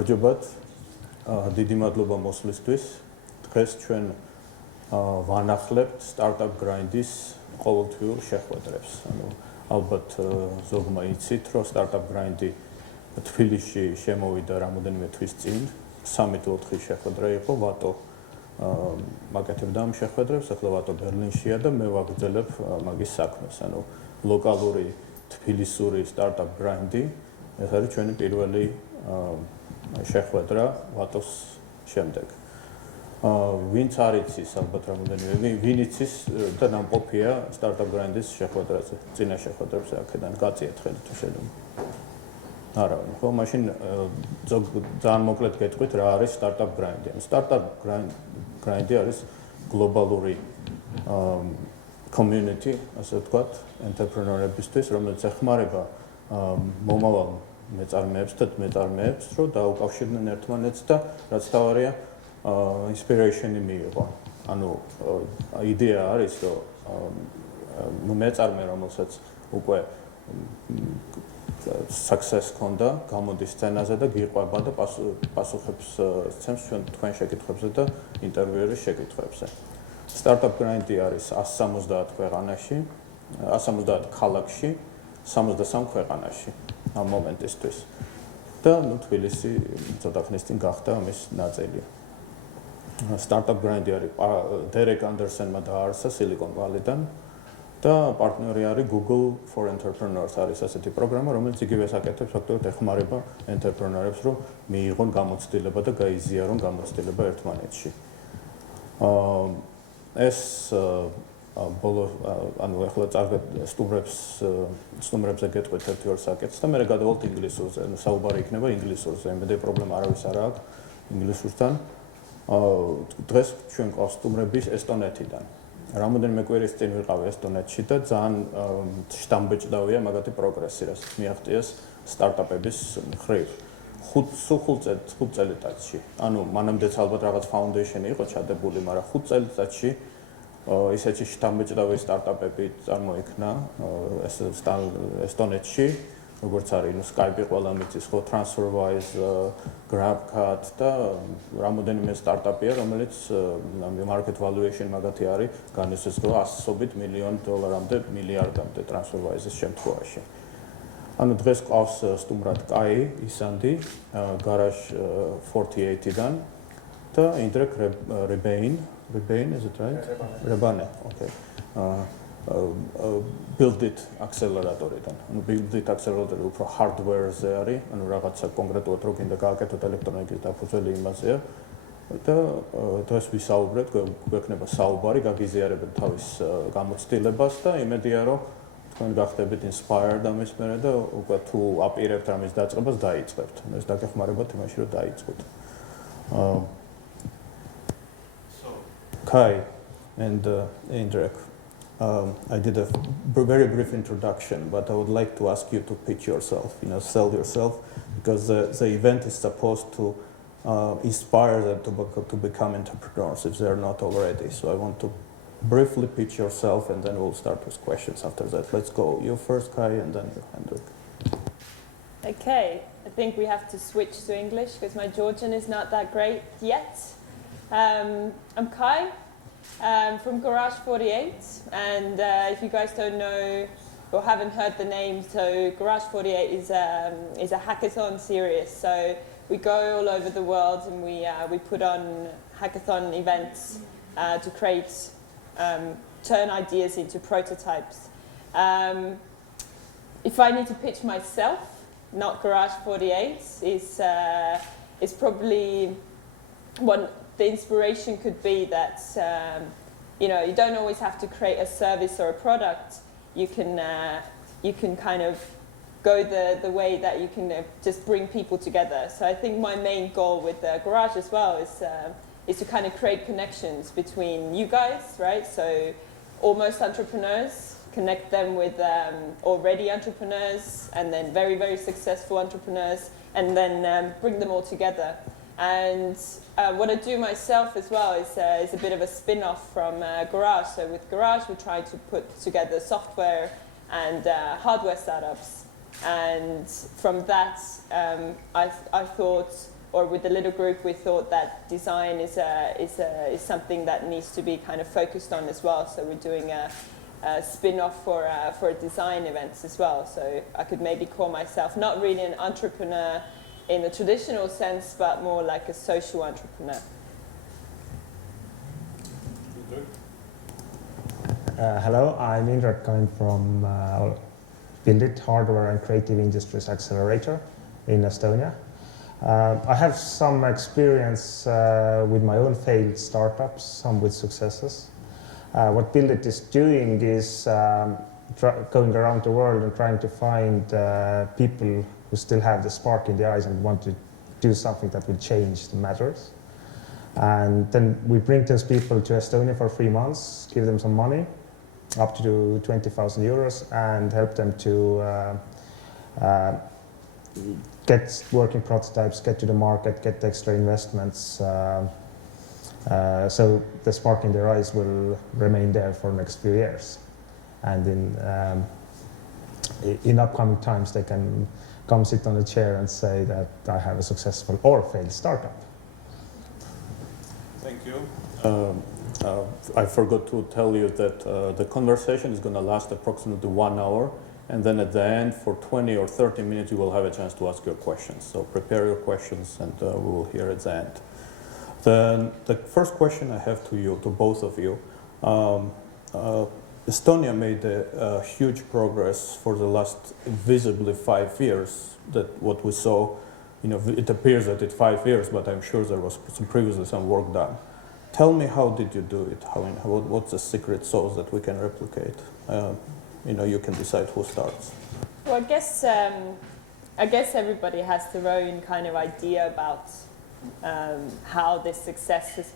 გამარჯობათ. დიდი მადლობა მოსვლისთვის. დღეს ჩვენ ვანახლებთ სტარტაპ გრაინდის ყოველთვიურ შეხვედრებს. ალბათ ზოგმა იცით, რომ სტარტაპ გრაინდი თბილისში შემოვიდა რამოდენიმე თვის წინ. 3-4 შეხვედრა იყო, ვატო მაკეთებდა ამ შეხვედრებს, ახლა ვატო ბერლინშია და მე ვაგრძელებ მაგის საქმეს. ლოკალური თბილისური სტარტაპ გრაინდი, ეს არის ჩვენი პირველი შეხვედრა ვატოს შემდეგ. ვინც არ იცის, ალბათ რამოდენიმე, ვინ იცის და ნამყოფია სტარტაპ გრაინდის შეხვედრაზე, წინა შეხვედრებზე აქედან გაწიეთ ხელით თუ შეიძლება. არა, ხო, მაშინ ძალიან მოკლედ გეტყვით რა არის სტარტაპ გრაინდი. სტარტაპ გრაინდი არის გლობალური community, ასე ვთქვათ, ენტერპრენორებისთვის, რომელიც ეხმარება მომავალ მეწარმეებს და მეწარმეებს, რომ დაუკავშირდნენ ერთმანეთს და რაც თავარია inspiration-ი მიიღო. იდეა არის, რომ მეწარმე, რომელსაც უკვე success ჰქონდა, გამოდის სცენაზე და გიყვება და პასუხებს სცემს თქვენ შეკითხვებზე და ინტერვიუერის შეკითხვებზე. სტარტაპ გრაინდი არის 170 ქვეყანაში, 170 ქალაქში, 63 ქვეყანაში ამ მომენტისთვის. და თბილისი ცოტა ხნის წინ გახდა ამის ნაწილი. სტარტაპ გრაინდი არის ინდრეკ ანდერსენმა დააარსა Silicon Valley-დან და პარტნიორი არის Google for Entrepreneurs არის ასეთი პროგრამა, რომელიც იგივეს აკეთებს, ფაქტობრივად ეხმარება ენტერპრენორებს, რომ მიიღონ გამოცდილება და გაიზიარონ გამოცდილება ერთმანეთში. ეს ბოლო ახლა წარგად სტუმრებზე გეტყვით ერთ-ორ საკითხს და მე გადავალთ ინგლისურზე. საუბარი იქნება ინგლისურზე. იმედი პრობლემა არავის არ აქვს ინგლისურთან. დღეს ჩვენ ყავს სტუმრები ესტონეთიდან. რამოდენიმე კვირის წინ ვიყავი ესტონეთში და ძალიან შთამბეჭდავია მაგათი პროგრესი, რაც მიაღწიეს სტარტაპების მხრივ. 5 წელიწადში. მანამდეც ალბათ რაღაც ფაუნდეიშენი იყო ჩადებული, მაგრამ 5 წელიწადში ისეთი შთამბეჭდავი სტარტაპები წარმოიქმნა ესტონეთში, როგორც არის Skype-ი ყველა მიცის, ხო, TransferWise, GrabCut და რამოდენიმე სტარტაპია, რომელიც market valuation მაგათი არის განისაზღვრა $100 მილიონ მილიარდამდე TransferWise-ის შემთხვევაში. დღეს ყავს სტუმრად კაი ისანდი, Garage 48-დან და ინდრეკ რებეინს, is it right? რებანე, okay. Build it accelerator-დან. Build it accelerator უფრო hardware-ზე არის, რაღაცა კონკრეტულად რო გინდა გააკეთოთ ელექტრონიკის დაფუძველი იმაზეა. და დღეს ვისაუბრეთ, გვექნება საუბარი, გაგიზიარებთ თავის გამოცდილებას და იმედია, რომ თქვენ გახდებით inspired ამის მერე და უკვე თუ აპირებთ ამის დაწყებას, დაიწყებთ. ეს დაგეხმარებათ იმაში, რომ დაიწყოთ. Kai and Indrek, I did a very brief introduction, but I would like to ask you to pitch yourself, sell yourself, because the event is supposed to inspire them to become entrepreneurs if they're not already. So I want to briefly pitch yourself, and then we'll start with questions after that. Let's go. You first, Kai, and then you, Indrek. Okay, I think we have to switch to English because my Georgian is not that great yet. I'm Kai from Garage 48, and if you guys don't know or haven't heard the name, so Garage 48 is a hackathon series. So we go all over the world and we put on hackathon events to create, turn ideas into prototypes. If I need to pitch myself, not Garage 48, is probably one. The inspiration could be that you don't always have to create a service or a product. You can kind of go the way that you can just bring people together. So I think my main goal with the Garage as well is to kind of create connections between you guys, right? So almost entrepreneurs, connect them with already entrepreneurs, and then very, very successful entrepreneurs, and then bring them all together. And what I do myself as well is a bit of a spin-off from Garage. So with Garage, we try to put together software and hardware startups. And from that, I thought or with the little group, we thought that design is something that needs to be kind of focused on as well. So we're doing a spin-off for design events as well. So I could maybe call myself not really an entrepreneur in the traditional sense, but more like a social entrepreneur. Hello, I'm Indrek, coming from Build It, Hardware and Creative Industries Accelerator in Estonia. I have some experience with my own failed startups, some with successes. What Build It is doing is going around the world and trying to find people who still have the spark in the eyes and want to do something that will change the matters. And then we bring those people to Estonia for 3 months, give them some money, up to 20,000 euros, and help them to get working prototypes, get to the market, get extra investments, so the spark in their eyes will remain there for the next few years. And in upcoming times, they can come sit on a chair and say that I have a successful or failed startup. Thank you. I forgot to tell you that the conversation is going to last approximately 1 hour, and then at the end, for 20 or 30 minutes, you will have a chance to ask your questions. So prepare your questions, and we will hear at the end. The first question I have to you, to both of you, Estonia made a huge progress for the last visibly 5 years. That what we saw, it appears that it's 5 years, but I'm sure there was previously some work done. Tell me, how did you do it? What's the secret sauce that we can replicate? You can decide who starts. Well, I guess everybody has their own kind of idea about how this success has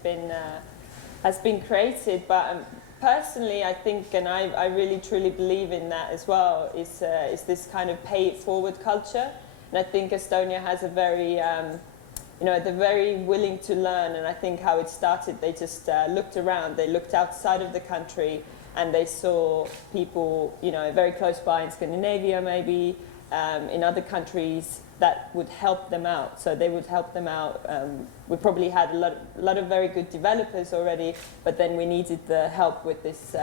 been created. But personally, I think, and I really truly believe in that as well, is this kind of pay it forward culture. And I think Estonia has a very they're very willing to learn, and I think how it started, they just looked around, they looked outside of the country, and they saw people, very close by in Scandinavia maybe, in other countries that would help them out. So they would help them out. We probably had a lot of very good developers already, but then we needed the help with this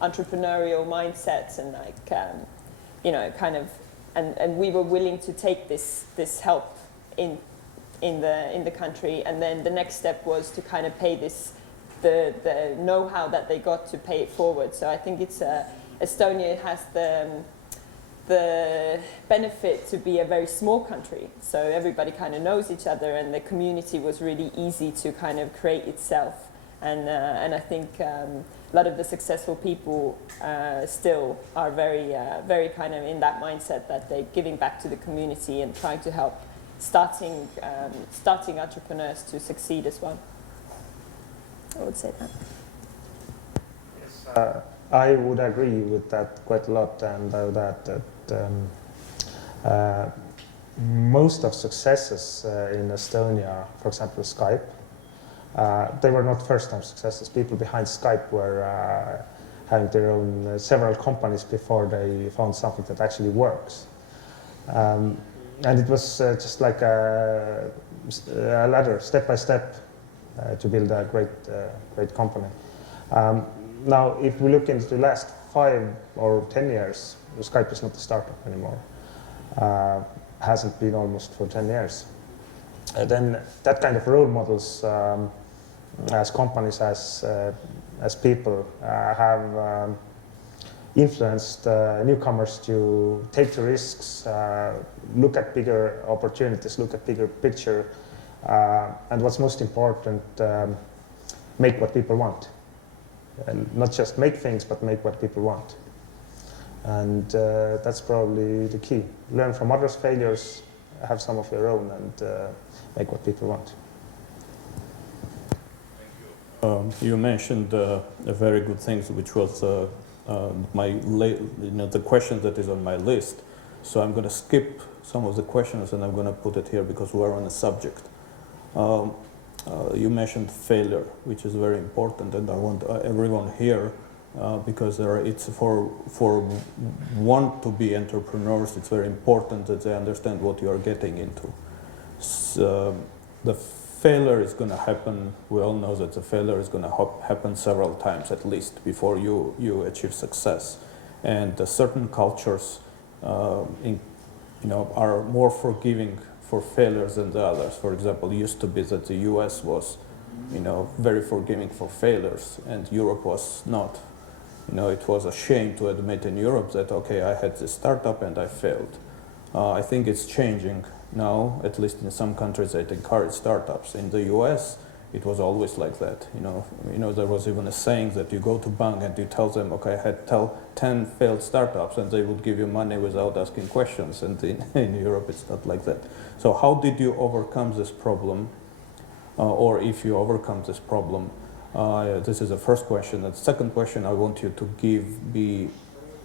entrepreneurial mindset and and we were willing to take this help in the country, and then the next step was to kind of pay the know-how that they got to pay it forward. So I think it's Estonia has the benefit to be a very small country, so everybody kind of knows each other, and the community was really easy to kind of create itself. And I think a lot of the successful people still are very kind of in that mindset that they're giving back to the community and trying to help starting entrepreneurs to succeed as well. I would say that. Yes, I would agree with that quite a lot, and I would add that most of successes in Estonia, for example Skype, they were not first-time successes. People behind Skype were having their own several companies before they found something that actually works. And it was just like a ladder, step by step, to build a great company. Now, if we look into the last 5 or 10 years, Skype is not a startup anymore. Hasn't been almost for 10 years. Then that kind of role models, as companies, as people, have influenced newcomers to take the risks, look at bigger opportunities, look at bigger picture, and what's most important, make what people want. And not just make things, but make what people want. And that's probably the key. Learn from others' failures, have some of your own, and make what people want. You mentioned a very good thing, which was the question that is on my list. So I'm going to skip some of the questions and I'm going to put it here because we're on a subject. You mentioned failure, which is very important, and I want everyone here, because it's for want to be entrepreneurs, it's very important that they understand what you are getting into. So, the failure is going to happen. We all know that the failure is going to happen several times at least before you achieve success. And certain cultures are more forgiving for failures than the others. For example, it used to be that the US was very forgiving for failures, and Europe was not. It was a shame to admit in Europe that, okay, I had this startup and I failed. I think it's changing now, at least in some countries that encourage startups. In the US, it was always like that. There was even a saying that you go to bank and you tell them, okay, I had 10 failed startups, and they would give you money without asking questions. And in Europe, it's not like that. So how did you overcome this problem? Or if you overcome this problem? This is the first question. And the second question, I want you to be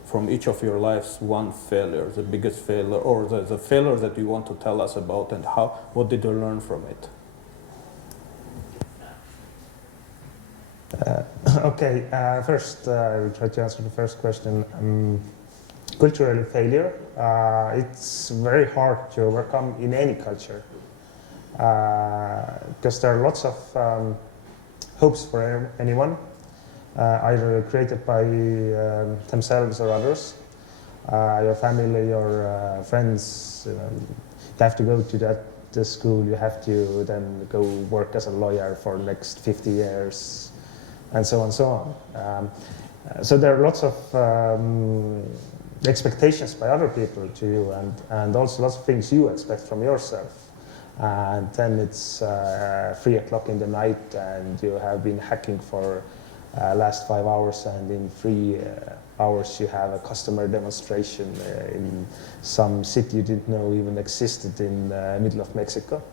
from each of your lives one failure, the biggest failure, or the failure that you want to tell us about, and what did you learn from it? Okay, first I will try to answer the first question. Cultural failure, it's very hard to overcome in any culture because there are lots of hopes for anyone, either created by themselves or others. Your family, your friends, you have to go to the school, you have to then go work as a lawyer for the next 50 years, and so on and so on. So there are lots of expectations by other people to you, and also lots of things you expect from yourself. And then it's 3 o'clock in the night, and you have been hacking for last 5 hours, and in 3 hours you have a customer demonstration in some city you didn't know even existed in the middle of Mexico.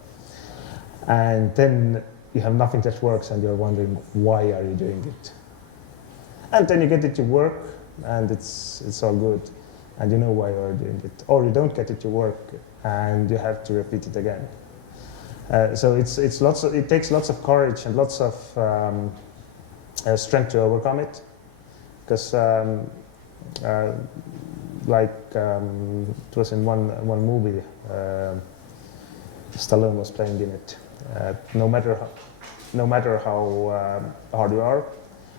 And then you have nothing that works, and you're wondering, why are you doing it? And then you get it to work, and it's all good, and you know why you're doing it. Or you don't get it to work, and you have to repeat it again. So it takes lots of courage and lots of strength to overcome it, because it was in one movie, Stallone was playing in it. No matter how hard you are,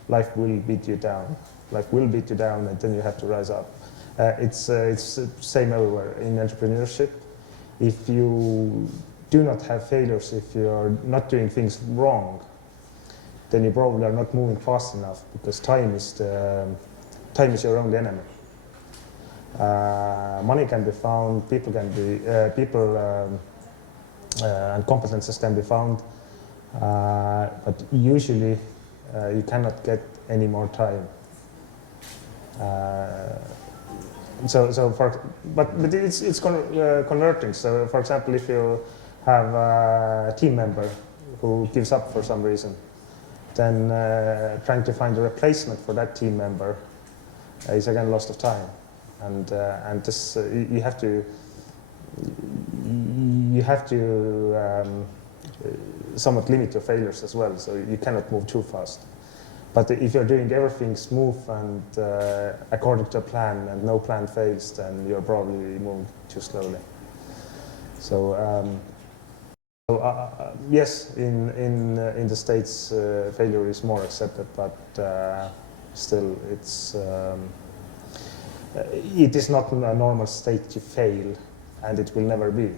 life will beat you down. Life will beat you down, and then you have to rise up. It's the same everywhere in entrepreneurship. If you do not have failures, if you are not doing things wrong, then you probably are not moving fast enough, because time is your only enemy. Money can be found, people can be and competences can be found, but usually you cannot get any more time. But it's converting. So, for example, if you have a team member who gives up for some reason, then trying to find a replacement for that team member is again lost of time, and this you have to somewhat limit your failures as well. So you cannot move too fast. But if you're doing everything smooth and according to a plan, and no plan fails, then you're probably moving too slowly. So yes, in the States, failure is more accepted, but still, it is not a normal state to fail, and it will never be.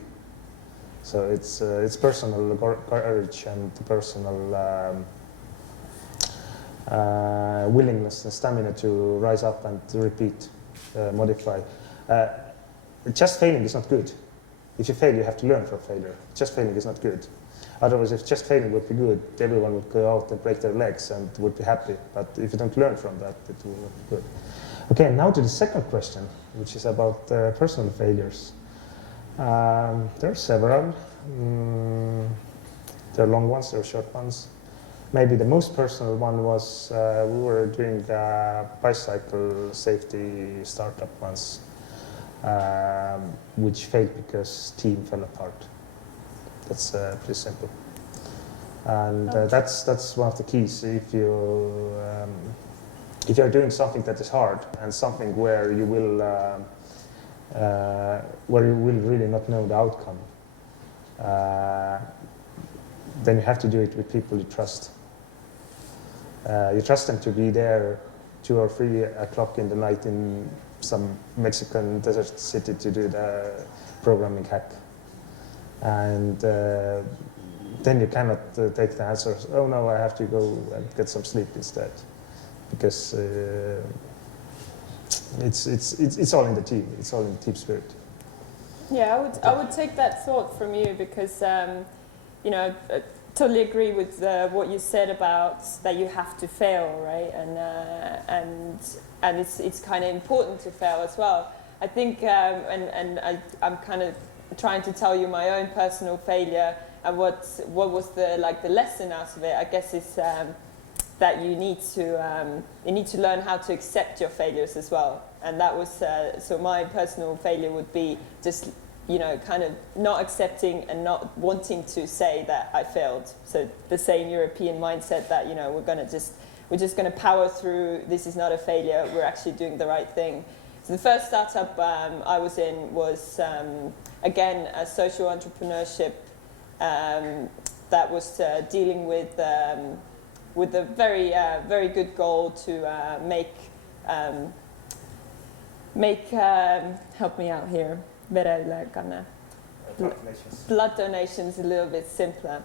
So it's personal courage and personal willingness and stamina to rise up and to repeat, modify. Just failing is not good. If you fail, you have to learn from failure. Just failing is not good. Otherwise, if just failing would be good, everyone would go out and break their legs and would be happy. But if you don't learn from that, it will not be good. Okay, now to the second question, which is about personal failures. There are several. There are long ones, there are short ones. Maybe the most personal one was we were doing a bicycle safety startup once, which failed because team fell apart. That's pretty simple. And that's one of the keys. If you're doing something that is hard and something where you will really not know the outcome, then you have to do it with people you trust. You trust them to be there 2 or 3 o'clock in the night in some Mexican desert city to do the programming hack. And then you cannot take the answers, oh no, I have to go and get some sleep instead. Because it's all in the team, it's all in the team spirit. Yeah, I would take that thought from you because, you know, I totally agree with what you said about that you have to fail, right? And it's kind of important to fail as well. I think, I'm kind of trying to tell you my own personal failure and what was the lesson out of it. I guess is that you need to learn how to accept your failures as well. And that was so my personal failure would be just, you know, kind of not accepting and not wanting to say that I failed. So the same European mindset that, you know, we're just going to power through. This is not a failure. We're actually doing the right thing. So the first startup I was in was again a social entrepreneurship that was dealing with a very good goal to make help me out here. Blood donations a little bit simpler.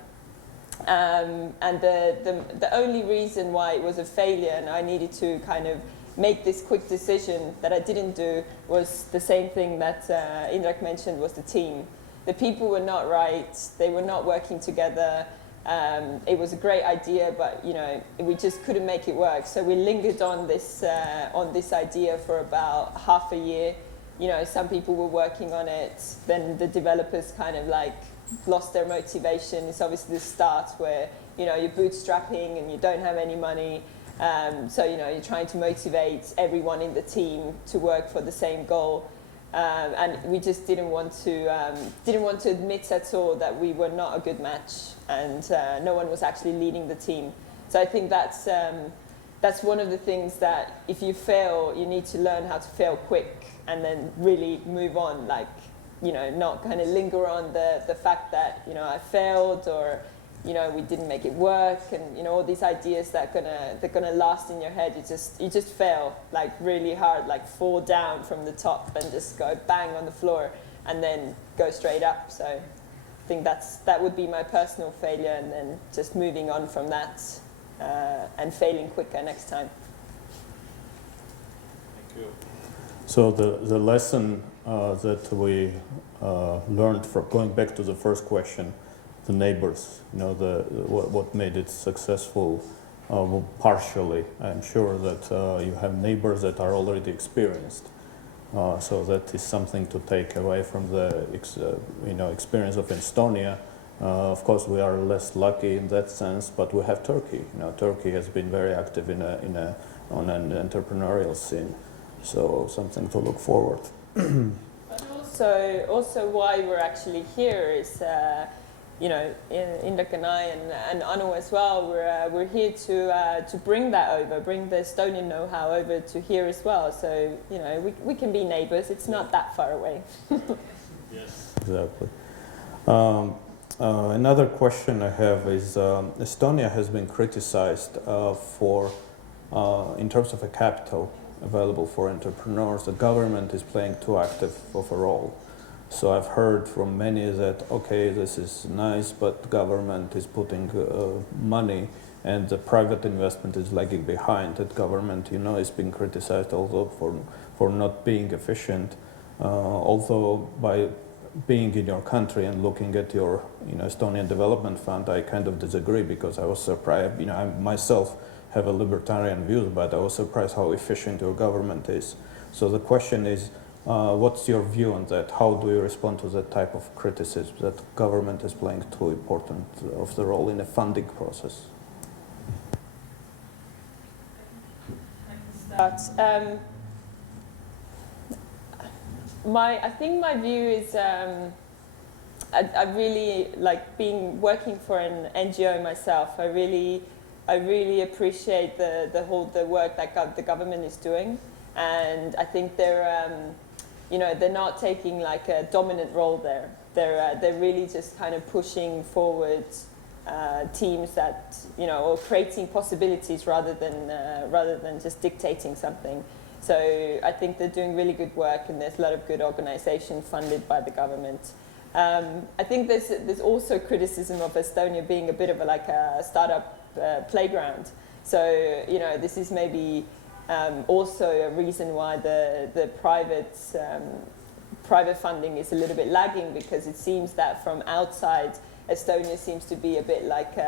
And the only reason why it was a failure and I needed to kind of make this quick decision that I didn't do was the same thing that Indrek mentioned, was the team. The people were not right, they were not working together. It was a great idea, but you know, we just couldn't make it work. So we lingered on this idea for about half a year. You know, some people were working on it, then the developers kind of like lost their motivation. It's obviously the start where, you know, you're bootstrapping and you don't have any money. So, you know, you're trying to motivate everyone in the team to work for the same goal. And we just didn't want to admit at all that we were not a good match, and no one was actually leading the team. So I think that's one of the things that if you fail, you need to learn how to fail quick and then really move on, like, you know, not kind of linger on the fact that, you know, I failed, or, you know, we didn't make it work, and, you know, all these ideas that they're gonna last in your head. You just fail like really hard, like fall down from the top and just go bang on the floor and then go straight up. So I think that would be my personal failure, and then just moving on from that and failing quicker next time. Thank you. So the lesson that we learned from, going back to the first question, the neighbors, you know, what made it successful, partially. I'm sure that you have neighbors that are already experienced. So that is something to take away from the experience of Estonia. Of course, we are less lucky in that sense, but we have Turkey. You know, Turkey has been very active on an entrepreneurial scene. So something to look forward. But also why we're actually here is, you know, Indrek and I and Anu as well. We're here to bring that over, bring the Estonian know-how over to here as well. So, you know, we can be neighbors. It's not that far away. Yes. Exactly. Another question I have is, Estonia has been criticized for, in terms of a capital available for entrepreneurs, the government is playing too active of a role. So I've heard from many that, okay, this is nice, but the government is putting money and the private investment is lagging behind. That government, you know, is being criticized also for not being efficient. Although by being in your country and looking at your, you know, Estonian Development Fund, I kind of disagree, because I was surprised, you know, I myself have a libertarian view, but I was surprised how efficient your government is. So the question is, what's your view on that? How do you respond to that type of criticism that government is playing too important of the role in the funding process? I can start. I think my view is, I really like working for an NGO myself. I really appreciate the work that the government is doing, and I think they're not taking like a dominant role there. They're really just kind of pushing forward teams that, or creating possibilities rather than just dictating something. So I think they're doing really good work, and there's a lot of good organizations funded by the government. I think there's also criticism of Estonia being a bit of a startup playground. So, this is maybe also a reason why the private funding is a little bit lagging, because it seems that from outside, Estonia seems to be a bit like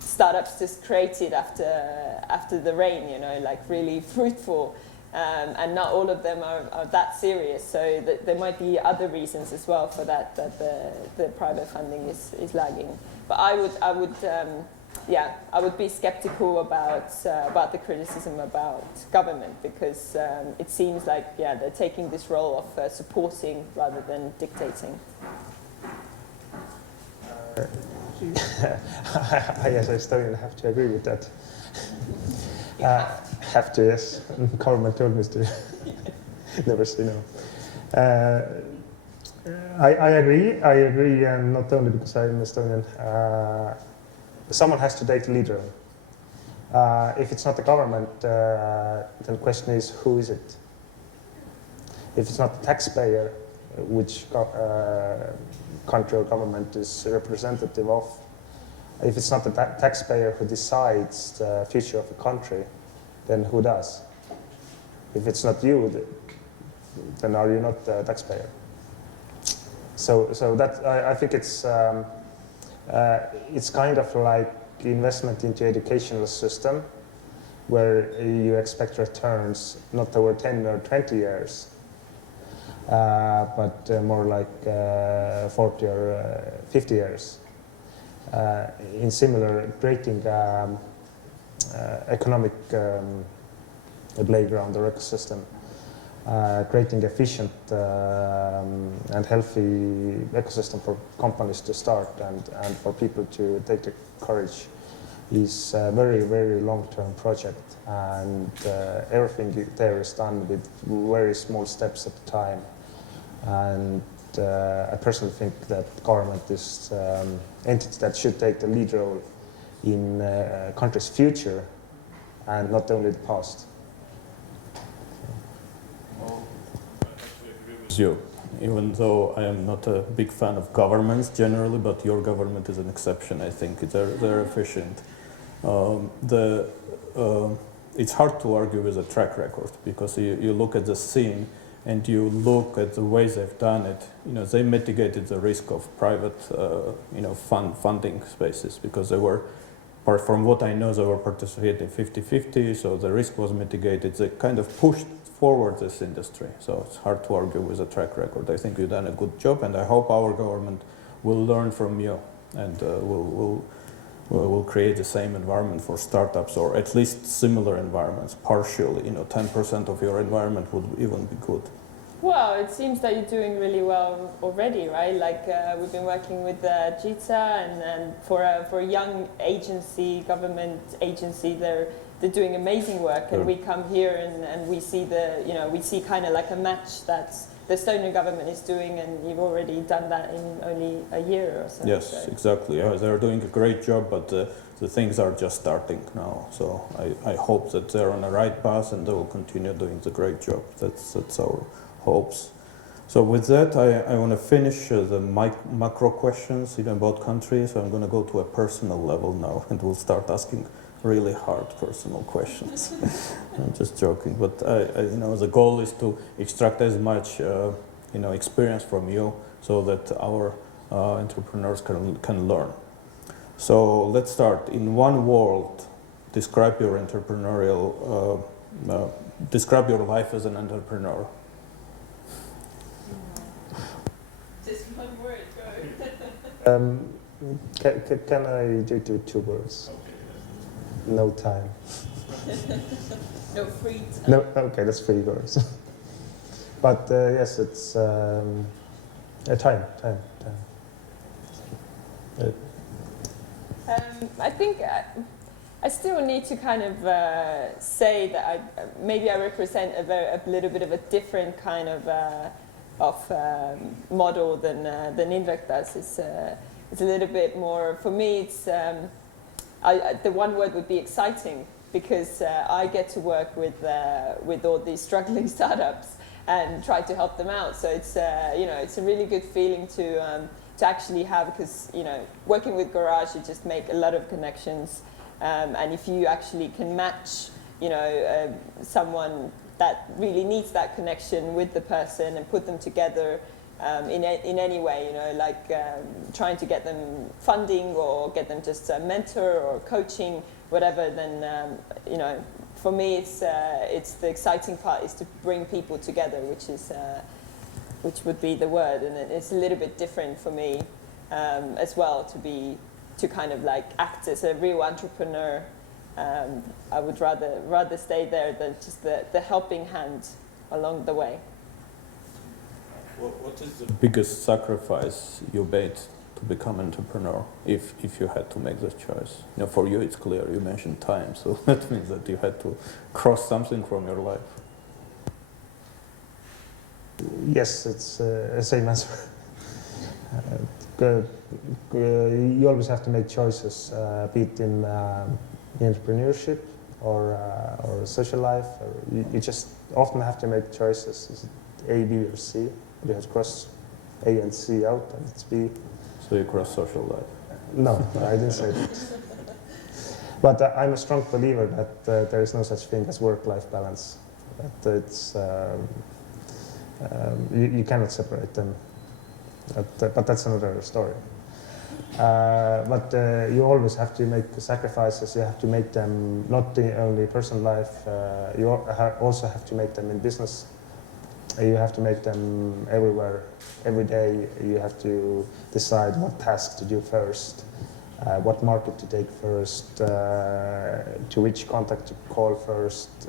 startups just created after the rain, like really fruitful, and not all of them are that serious. So there might be other reasons as well for that the private funding is lagging. But I would be skeptical about the criticism about government, because it seems like they're taking this role of supporting rather than dictating. I as a Estonian have to agree with that. Have to, yes. Government told me to never say no. I agree, and not only because I'm Estonian. Someone has to take the lead role. If it's not the government, then the question is, who is it? If it's not the taxpayer, which country or government is representative of, if it's not the taxpayer who decides the future of a country, then who does? If it's not you, then are you not the taxpayer? So that I think it's kind of like investment into educational system, where you expect returns not over 10 or 20 years, but more like 40 or 50 years. In similar, creating economic playground or ecosystem, creating efficient and healthy ecosystem for companies to start and for people to take the courage is a very, very long-term project, and everything there is done with very small steps at a time. And I personally think that government is entity that should take the lead role in country's future and not only the past. You, even though I am not a big fan of governments generally, but your government is an exception. I think they're efficient. It's hard to argue with a track record, because you look at the scene and you look at the ways they've done it. They mitigated the risk of private, funding spaces, because they were, from what I know, they were participating 50-50, so the risk was mitigated. They kind of pushed forward this industry, so it's hard to argue with a track record. I think you've done a good job, and I hope our government will learn from you, and will create the same environment for startups, or at least similar environments, partially. 10% of your environment would even be good. Well, it seems that you're doing really well already, right? Like we've been working with JITA, and for a young agency, government agency, they're doing amazing work, and we come here and we see we see kind of like a match that the Estonian government is doing, and you've already done that in only a year or so. Yes, so. Exactly. Yeah, they're doing a great job, but the things are just starting now. So I hope that they're on the right path, and they will continue doing the great job. That's our hopes. So with that, I want to finish the macro questions about countries. So I'm going to go to a personal level now, and we'll start asking really hard personal questions. I'm just joking, but the goal is to extract as much experience from you, so that our entrepreneurs can learn. So let's start. In one word, describe your entrepreneurial, describe your life as an entrepreneur. Just one word, go. Can I do two words? No time. No free time. No, okay, that's 3 words. But yes, it's time. I think I still need to kind of say that maybe I represent a little bit of a different kind of model than Indrek does. it's a little bit more, for me it's, the one word would be exciting, because I get to work with all these struggling startups and try to help them out. So it's it's a really good feeling to actually have, because working with Garage, you just make a lot of connections, and if you actually can match someone that really needs that connection with the person and put them together in any way, like trying to get them funding or get them just a mentor or coaching, whatever, then for me it's the exciting part is to bring people together, which would be the word, and it's a little bit different for me as well to kind of like act as a real entrepreneur. I would rather stay there than just the helping hand along the way. What is the biggest sacrifice you made to become an entrepreneur, if you had to make that choice? For you it's clear, you mentioned time, so that means that you had to cross something from your life. Yes, it's the same answer. You always have to make choices, be it in entrepreneurship or social life. Or you just often have to make choices. Is it A, B, or C? You have to cross A and C out, and it's B. So you cross social life? No, I didn't say that. But I'm a strong believer that there is no such thing as work-life balance. That it's you cannot separate them. But that's another story. But you always have to make sacrifices. You have to make them not only personal life. You also have to make them in business. You have to make them everywhere, every day. You have to decide what task to do first, what market to take first, to which contact to call first.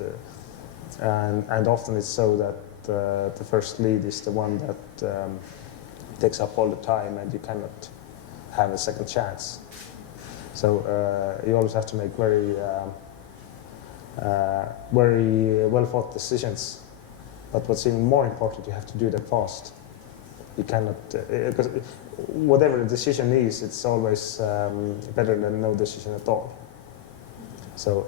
And often it's so that the first lead is the one that takes up all the time, and you cannot have a second chance. So you always have to make very well thought decisions. But what's even more important, you have to do them fast. You cannot, because whatever the decision is, it's always better than no decision at all. So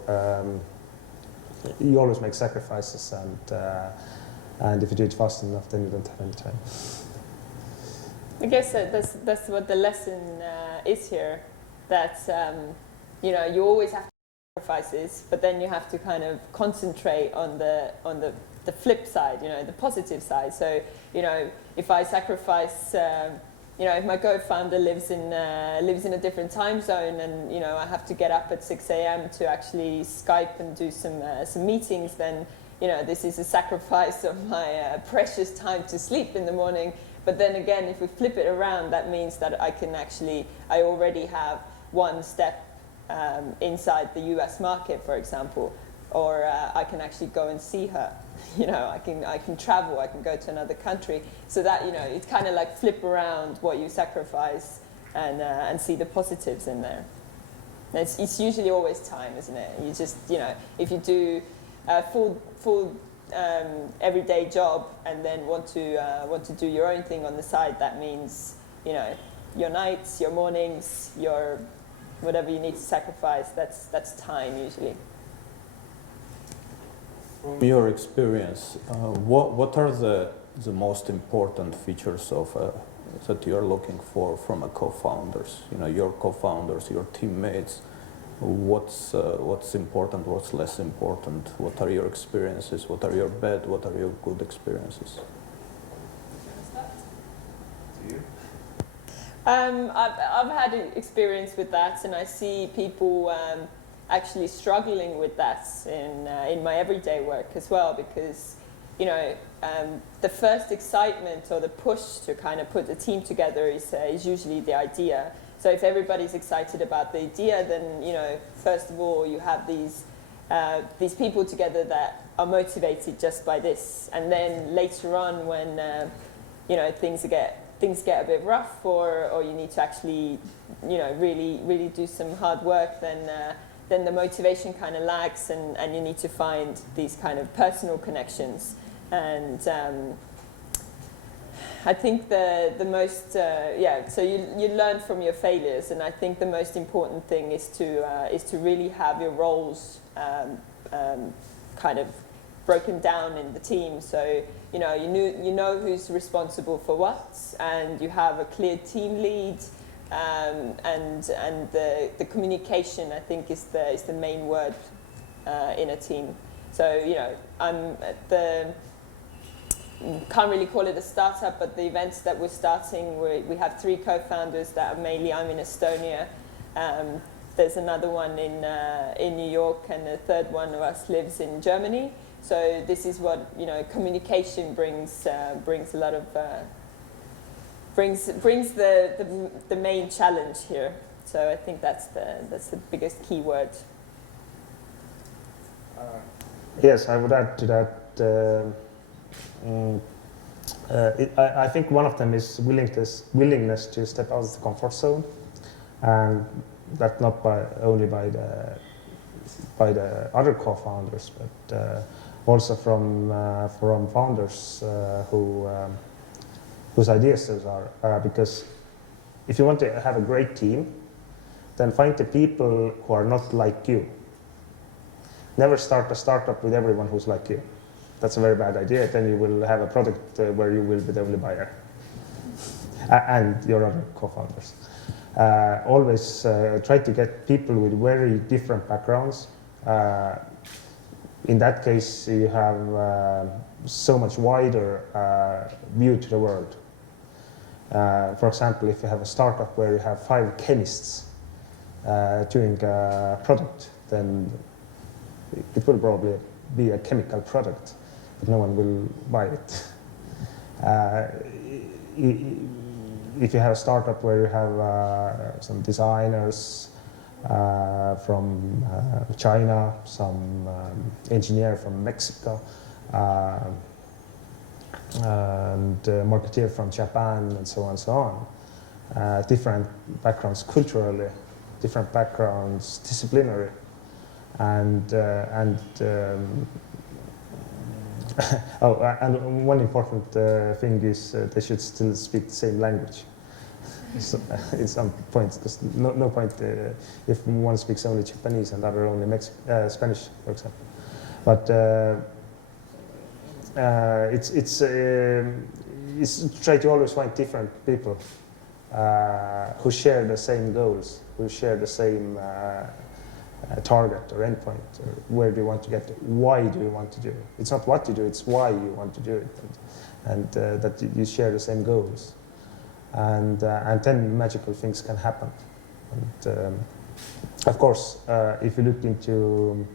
you always make sacrifices, and if you do it fast enough, then you don't have any time. I guess that's what the lesson is here, that you always have to make sacrifices, but then you have to kind of concentrate on the flip side, the positive side. So if I sacrifice, if my co-founder lives in a different time zone, and I have to get up at 6 a.m. to actually Skype and do some meetings, then this is a sacrifice of my precious time to sleep in the morning. But then again, if we flip it around, that means that I already have one step inside the US market, for example, or I can actually go and see her. I can travel, I can go to another country. So that, it's kind of like flip around what you sacrifice and see the positives in there. It's usually always time, isn't it? You just, if you do a full everyday job and then want to do your own thing on the side, that means your nights, your mornings, your whatever you need to sacrifice, that's time usually. From your experience, what are the most important features that you are looking for from a co-founders? Your co-founders, your teammates. What's important? What's less important? What are your experiences? What are your bad? What are your good experiences? I've had experience with that, and I see people actually struggling with that in my everyday work as well, because the first excitement or the push to kind of put the team together is usually the idea. So if everybody's excited about the idea, then first of all you have these people together that are motivated just by this, and then later on when things get a bit rough, or you need to actually really do some hard work, then the motivation kind of lags, and you need to find these kind of personal connections. And I think the most so you learn from your failures, and I think the most important thing is to really have your roles kind of broken down in the team. So you know who's responsible for what, and you have a clear team lead, and the communication, I think, is the main word in a team. So I'm at the can't really call it a startup, but the events that we're starting, we have 3 co-founders that are mainly, I'm in Estonia, there's another one in New York, and the third one of us lives in Germany. So this is what communication brings a lot of brings the main challenge here. So I think that's the biggest key word. Yes, I would add to that. I think one of them is willingness to step out of the comfort zone, and that not only by the other co-founders, but also from founders whose ideas those are. Because if you want to have a great team, then find the people who are not like you. Never start a startup with everyone who's like you. That's a very bad idea. Then you will have a product where you will be the only buyer and your other co-founders. Always try to get people with very different backgrounds. In that case, you have so much wider view to the world. For example, if you have a startup where you have 5 chemists doing a product, then it will probably be a chemical product, but no one will buy it. If you have a startup where you have some designers from China, some engineer from Mexico, and marketeer from Japan, and so on and so on. Different backgrounds culturally, different backgrounds disciplinary, and one important thing is they should still speak the same language. So, in some points, there's no point if one speaks only Japanese and the other only Spanish, for example. But it's try to always find different people who share the same goals, who share the same target or endpoint, or where do you want to get to, why do you want to do it. It's not what you do, it's why you want to do it, and that you share the same goals. And then magical things can happen. And of course, if you look into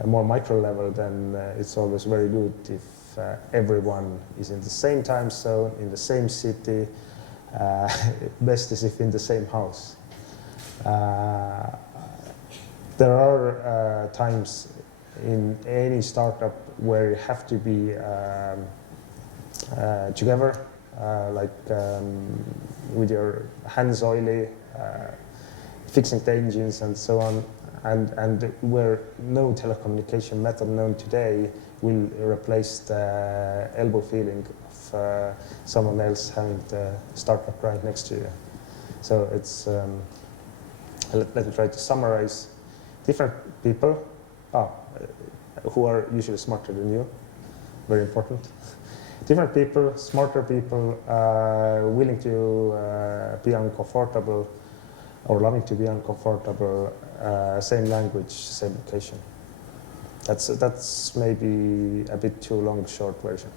a more micro level, then it's always very good if everyone is in the same time zone, in the same city, best is if in the same house. There are times in any startup where you have to be together, like with your hands oily, fixing the engines and so on, and where no telecommunication method known today will replace the elbow feeling of someone else having the startup right next to you. So it's, let me try to summarize. Different people who are usually smarter than you, very important. Different people, smarter people, willing to be uncomfortable or loving to be uncomfortable, same language, same location. That's maybe a bit too long, short version.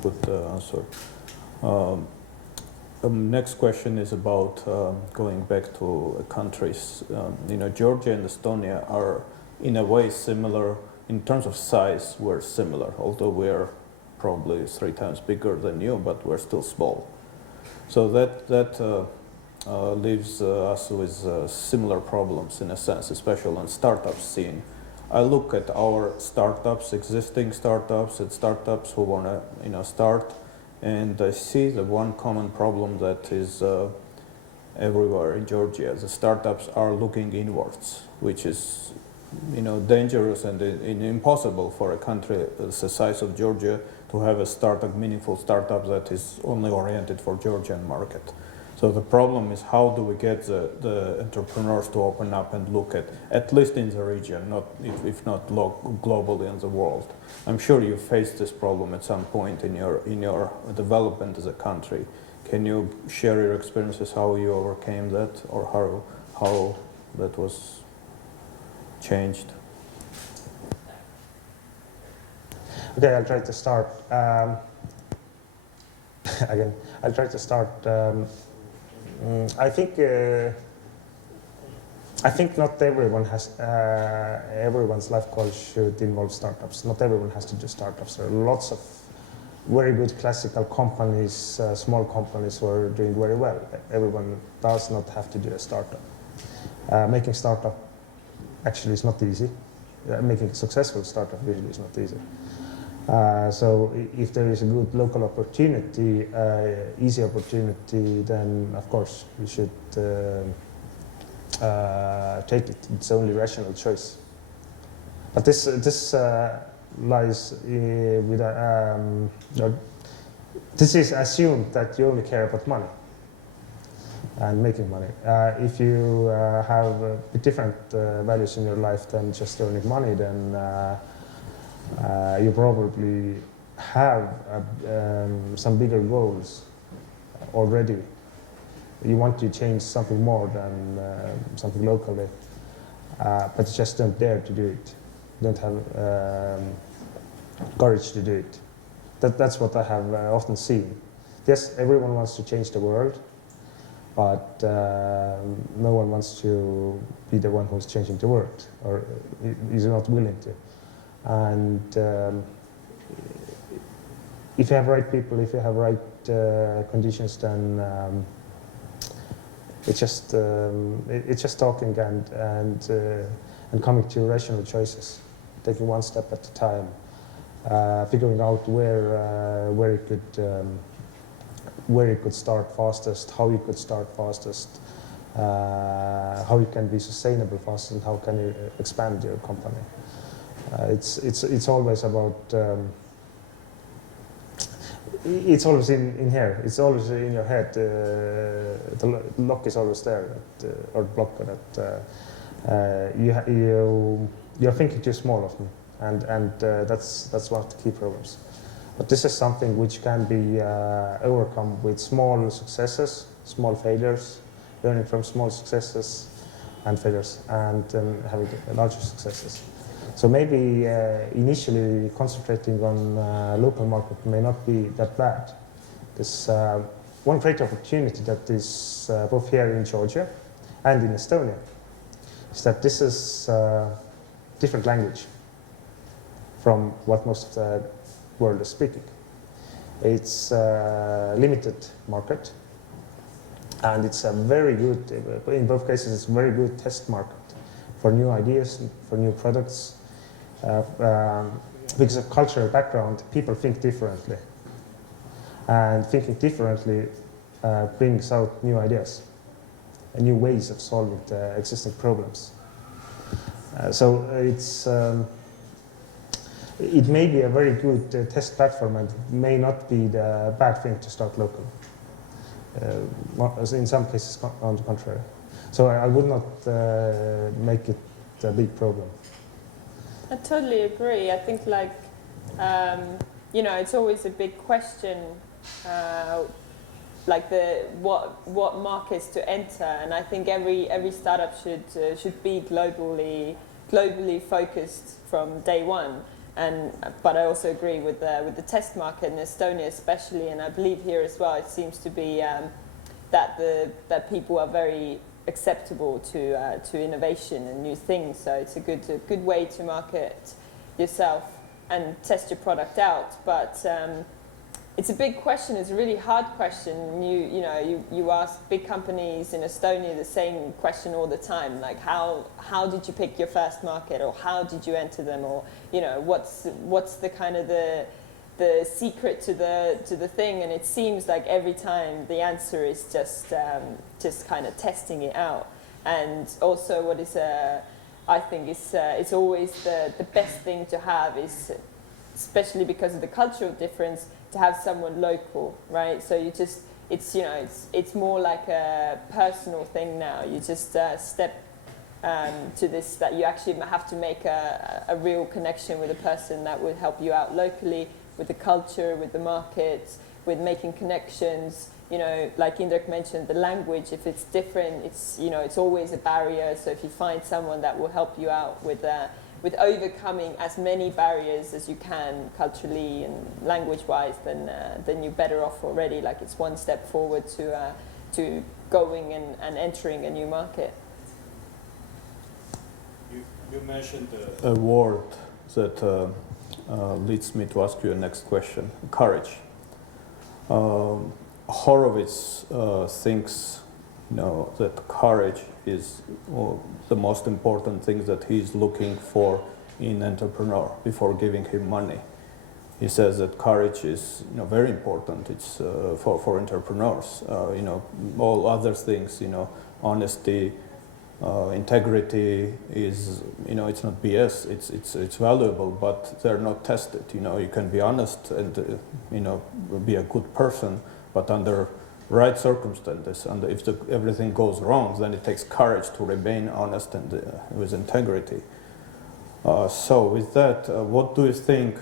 Good answer. Next question is about going back to countries. Georgia and Estonia are in a way similar in terms of size. We're similar, although we're probably 3 times bigger than you, but we're still small. So that leaves us with similar problems in a sense, especially on startup scene. I look at our startups, existing startups, and startups who want to start. And I see the one common problem that is everywhere in Georgia. The startups are looking inwards, which is dangerous and impossible for a country the size of Georgia to have a meaningful startup that is only oriented for Georgian market. So the problem is how do we get the entrepreneurs to open up and look at least in the region, if not globally in the world. I'm sure you faced this problem at some point in your development as a country. Can you share your experiences, how you overcame that, or how that was changed? Okay, I'll try to start. Again, I'll try to start. I think not everyone has everyone's life goal should involve startups. Not everyone has to do startups. There are lots of very good classical companies, small companies who are doing very well. Everyone does not have to do a startup. Making startup actually is not easy. Making a successful startup really is not easy. So if there is a good local opportunity, easy opportunity, then of course we should take it. It's only rational choice. But this lies with this is assumed that you only care about money and making money. If you have different values in your life than just earning money, then you probably have some bigger goals already. You want to change something more than something locally, but you just don't dare to do it. You don't have courage to do it. That's what I have often seen. Yes, everyone wants to change the world, but no one wants to be the one who's changing the world, or is not willing to. And if you have right people, if you have right conditions, then it's just talking and coming to rational choices, taking one step at a time, figuring out where you could start fastest, how you could start fastest, how you can be sustainable fastest, and how can you expand your company. It's always about. It's always in here. It's always in your head. The lock is always there, or block that you're thinking too small often, and that's one of the key problems. But this is something which can be overcome with small successes, small failures, learning from small successes and failures, and having larger successes. So maybe initially concentrating on local market may not be that bad. There's one great opportunity that is both here in Georgia and in Estonia is that this is different language from what most of the world is speaking. It's a limited market, and it's a very good, in both cases, it's a very good test market for new ideas, for new products. Because of cultural background, people think differently, and thinking differently brings out new ideas and new ways of solving the existing problems. So it may be a very good test platform, and may not be the bad thing to start locally. In some cases, on the contrary. So I would not make it a big problem. I totally agree. I think, like, it's always a big question, like what markets to enter. And I think every startup should be globally focused from day one. But I also agree with the test market in Estonia especially, and I believe here as well. It seems to be that people are very acceptable to innovation and new things. So it's a good way to market yourself and test your product out. But it's a big question. It's a really hard question. You ask big companies in Estonia the same question all the time, like how did you pick your first market, or how did you enter them, or what's the kind of the secret to the thing. And it seems like every time the answer is just kind of testing it out. And also what is I think it's always the best thing to have is, especially because of the cultural difference, to have someone local, right? So you just, it's more like a personal thing now. You just step to this, that you actually have to make a real connection with a person that would help you out locally, with the culture, with the market, with making connections. Like Indrek mentioned, the language, if it's different, it's always a barrier. So if you find someone that will help you out with overcoming as many barriers as you can culturally and language-wise, then you're better off already. Like it's one step forward to going and entering a new market. You mentioned a word that leads me to ask you a next question: courage. Horowitz thinks, that courage is the most important thing that he's looking for in entrepreneur before giving him money. He says that courage is, very important. It's for entrepreneurs. All other things, honesty, integrity is, it's not BS. It's valuable, but they're not tested. You can be honest and be a good person, but under right circumstances, and if everything goes wrong, then it takes courage to remain honest and with integrity. So with that, what do you think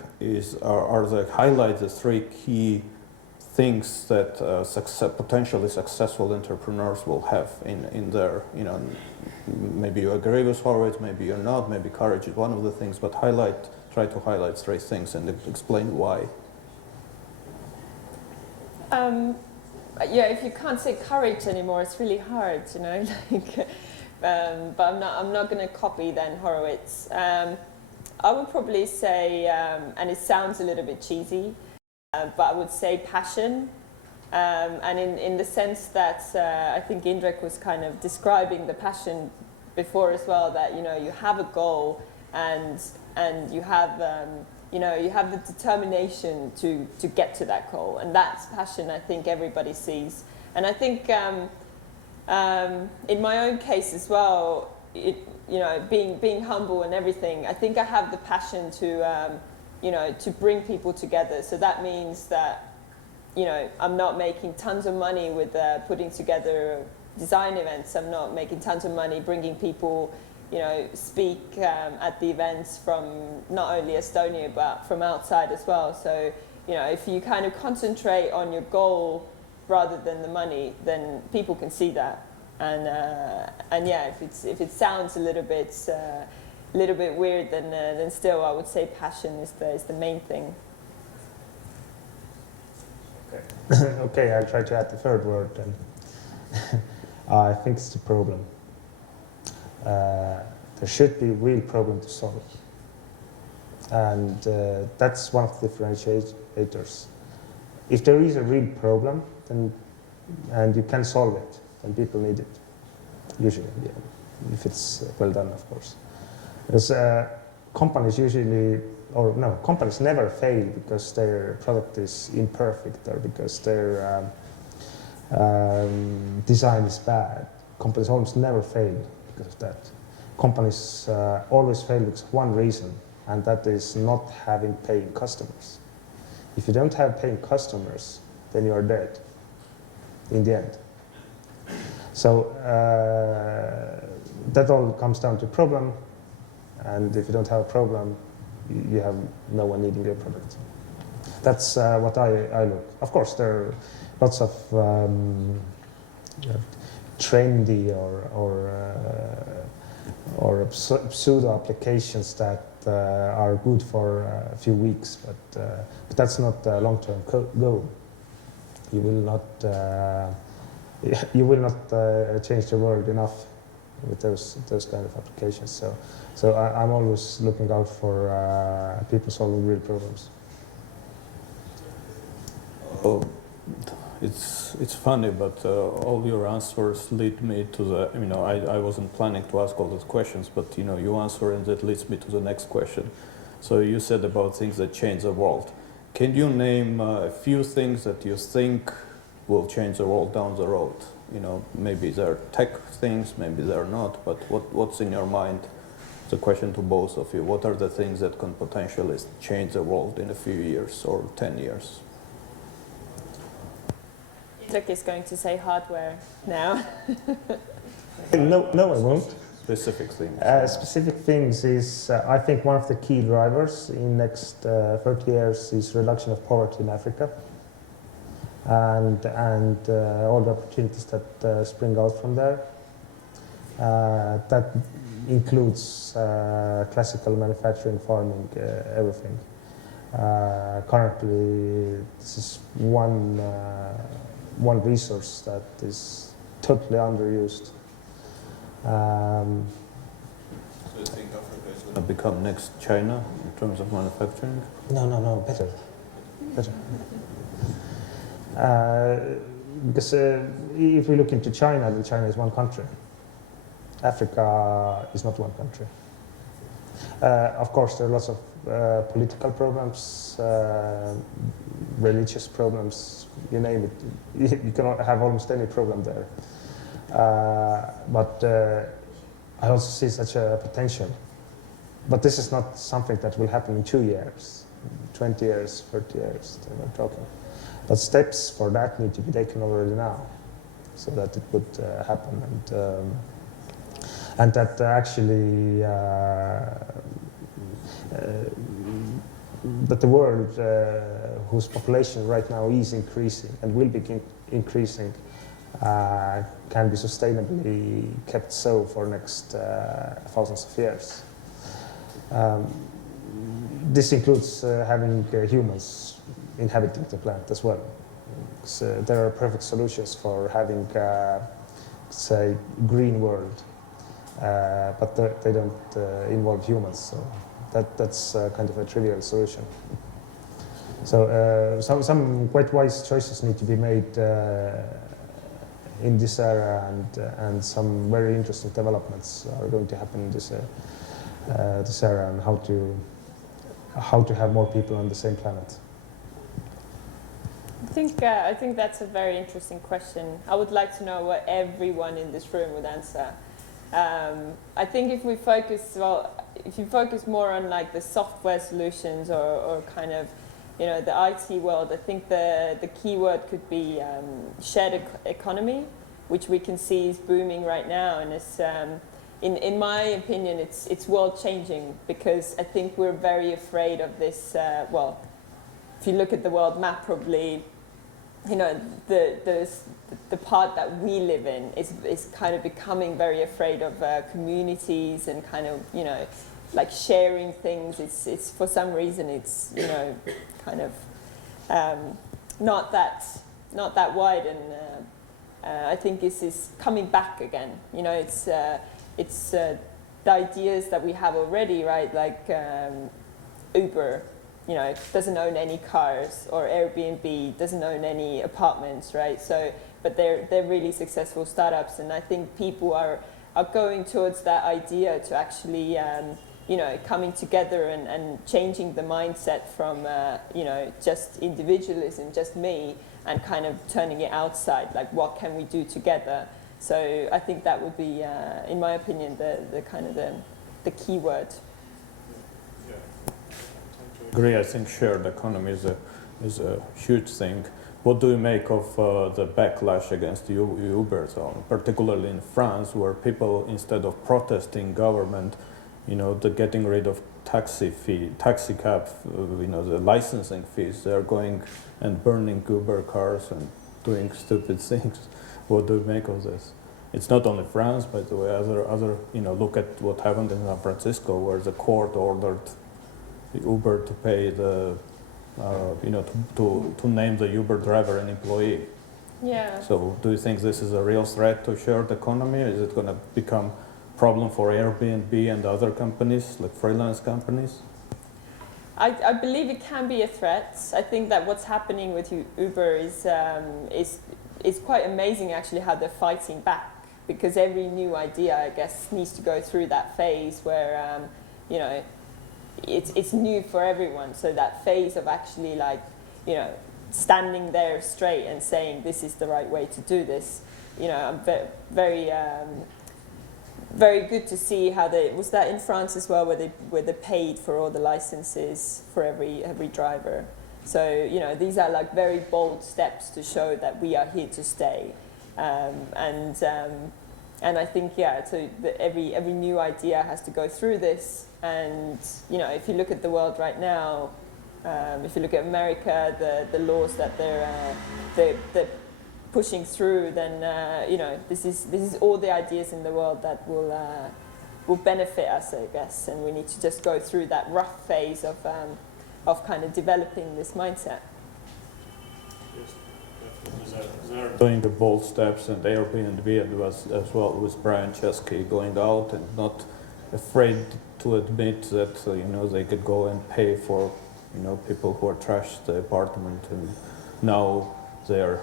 are the highlights, the three key things that potentially successful entrepreneurs will have in their, maybe you agree with Horowitz, maybe you're not, maybe courage is one of the things, but try to highlight three things and explain why. Yeah, if you can't say courage anymore, it's really hard, but I'm not going to copy then Horowitz. I would probably say, and it sounds a little bit cheesy, but I would say passion, and in the sense that I think Indrek was kind of describing the passion before as well, that you have a goal and you have you have the determination to get to that goal, and that's passion. I think everybody sees, and I think in my own case as well, being humble and everything, I think I have the passion to to bring people together. So that means that I'm not making tons of money with putting together design events. I'm not making tons of money bringing people speak at the events from not only Estonia but from outside as well. So if you kind of concentrate on your goal rather than the money, then people can see that. And yeah, if it sounds a little bit weird, then still I would say passion is the main thing. Okay. Okay, I'll try to add the third word then. I think it's the problem. There should be a real problem to solve. And that's one of the differentiators. If there is a real problem, and you can solve it, then people need it, usually, yeah, if it's well done, of course. Because companies companies never fail because their product is imperfect or because their design is bad. Companies almost never fail because of that. Companies always fail because of one reason, and that is not having paying customers. If you don't have paying customers, then you are dead in the end. So that all comes down to problem, and if you don't have a problem, you have no one needing your product. That's what I look. Of course, there are lots of trendy or pseudo applications that are good for a few weeks, but that's not a long-term goal. You will not change the world enough with those kind of applications. So I'm always looking out for people solving real problems. Oh, it's funny, but all your answers lead me to the. I wasn't planning to ask all those questions, but you answer, and that leads me to the next question. So you said about things that change the world. Can you name a few things that you think will change the world down the road? Maybe they're tech things, maybe they're not, but what's in your mind It's a question to both of you. What are the things that can potentially change the world in a few years or 10 years? Indrek is going to say hardware now. No, I won't. Specific things. Specific things is, I think one of the key drivers in next 30 years is reduction of poverty in Africa, and all the opportunities that spring out from there. That includes classical manufacturing, farming, everything. Currently, this is one resource that is totally underused. So you think Africa is going to become next China in terms of manufacturing? No, better. Because if we look into China, then China is one country. Africa is not one country. Of course, there are lots of political problems, religious problems, you name it. You can have almost any problem there. But I also see such a potential. But this is not something that will happen in 2 years, 20 years, 30 years, we're talking. But steps for that need to be taken already now, so that it would happen, and that actually that the world, whose population right now is increasing and will be increasing, can be sustainably kept so for next thousands of years. This includes having humans inhabiting the planet as well. So there are perfect solutions for having, say, green world, but they don't involve humans. So that's kind of a trivial solution. So some quite wise choices need to be made in this area, and some very interesting developments are going to happen in this area, and how to have more people on the same planet. I think that's a very interesting question. I would like to know what everyone in this room would answer. I think if you focus more on like the software solutions or kind of, you know, the IT world, I think the key word could be shared economy, which we can see is booming right now, and it's in my opinion it's world changing, because I think we're very afraid of this. Well, if you look at the world map, probably, you know, the part that we live in is kind of becoming very afraid of communities and kind of, you know, like sharing things. It's for some reason it's, you know, kind of not that wide, and I think this is coming back again. You know, it's the ideas that we have already, right? Like Uber, you know, doesn't own any cars, or Airbnb doesn't own any apartments, right? So, but they're really successful startups, and I think people are going towards that idea to actually, you know, coming together and changing the mindset from, you know, just individualism, just me, and kind of turning it outside, like what can we do together? So I think that would be, in my opinion, the kind of the key word. Agree. I think shared economy is a huge thing. What do you make of the backlash against Uber, particularly in France, where people, instead of protesting government, you know, the getting rid of taxi cab, you know, the licensing fees, they're going and burning Uber cars and doing stupid things. What do you make of this? It's not only France, by the way. Other, you know, look at what happened in San Francisco, where the court ordered Uber to pay the, you know, to name the Uber driver an employee. Yeah. So do you think this is a real threat to shared economy? Is it going to become a problem for Airbnb and other companies, like freelance companies? I believe it can be a threat. I think that what's happening with Uber is quite amazing, actually, how they're fighting back, because every new idea, I guess, needs to go through that phase where, you know, it's new for everyone. So that phase of actually, like, you know, standing there straight and saying this is the right way to do this, you know, I'm very very good to see how was that in France as well, where they paid for all the licenses for every driver. So these are like very bold steps to show that we are here to stay, and I think so every new idea has to go through this. And if you look at the world right now, if you look at America, the laws that they're pushing through, then this is all the ideas in the world that will benefit us, I guess, and we need to just go through that rough phase of kind of developing this mindset. Doing the bold steps, and Airbnb was as well with Brian Chesky going out and not afraid to admit that they could go and pay for people who are trashed the apartment, and now they are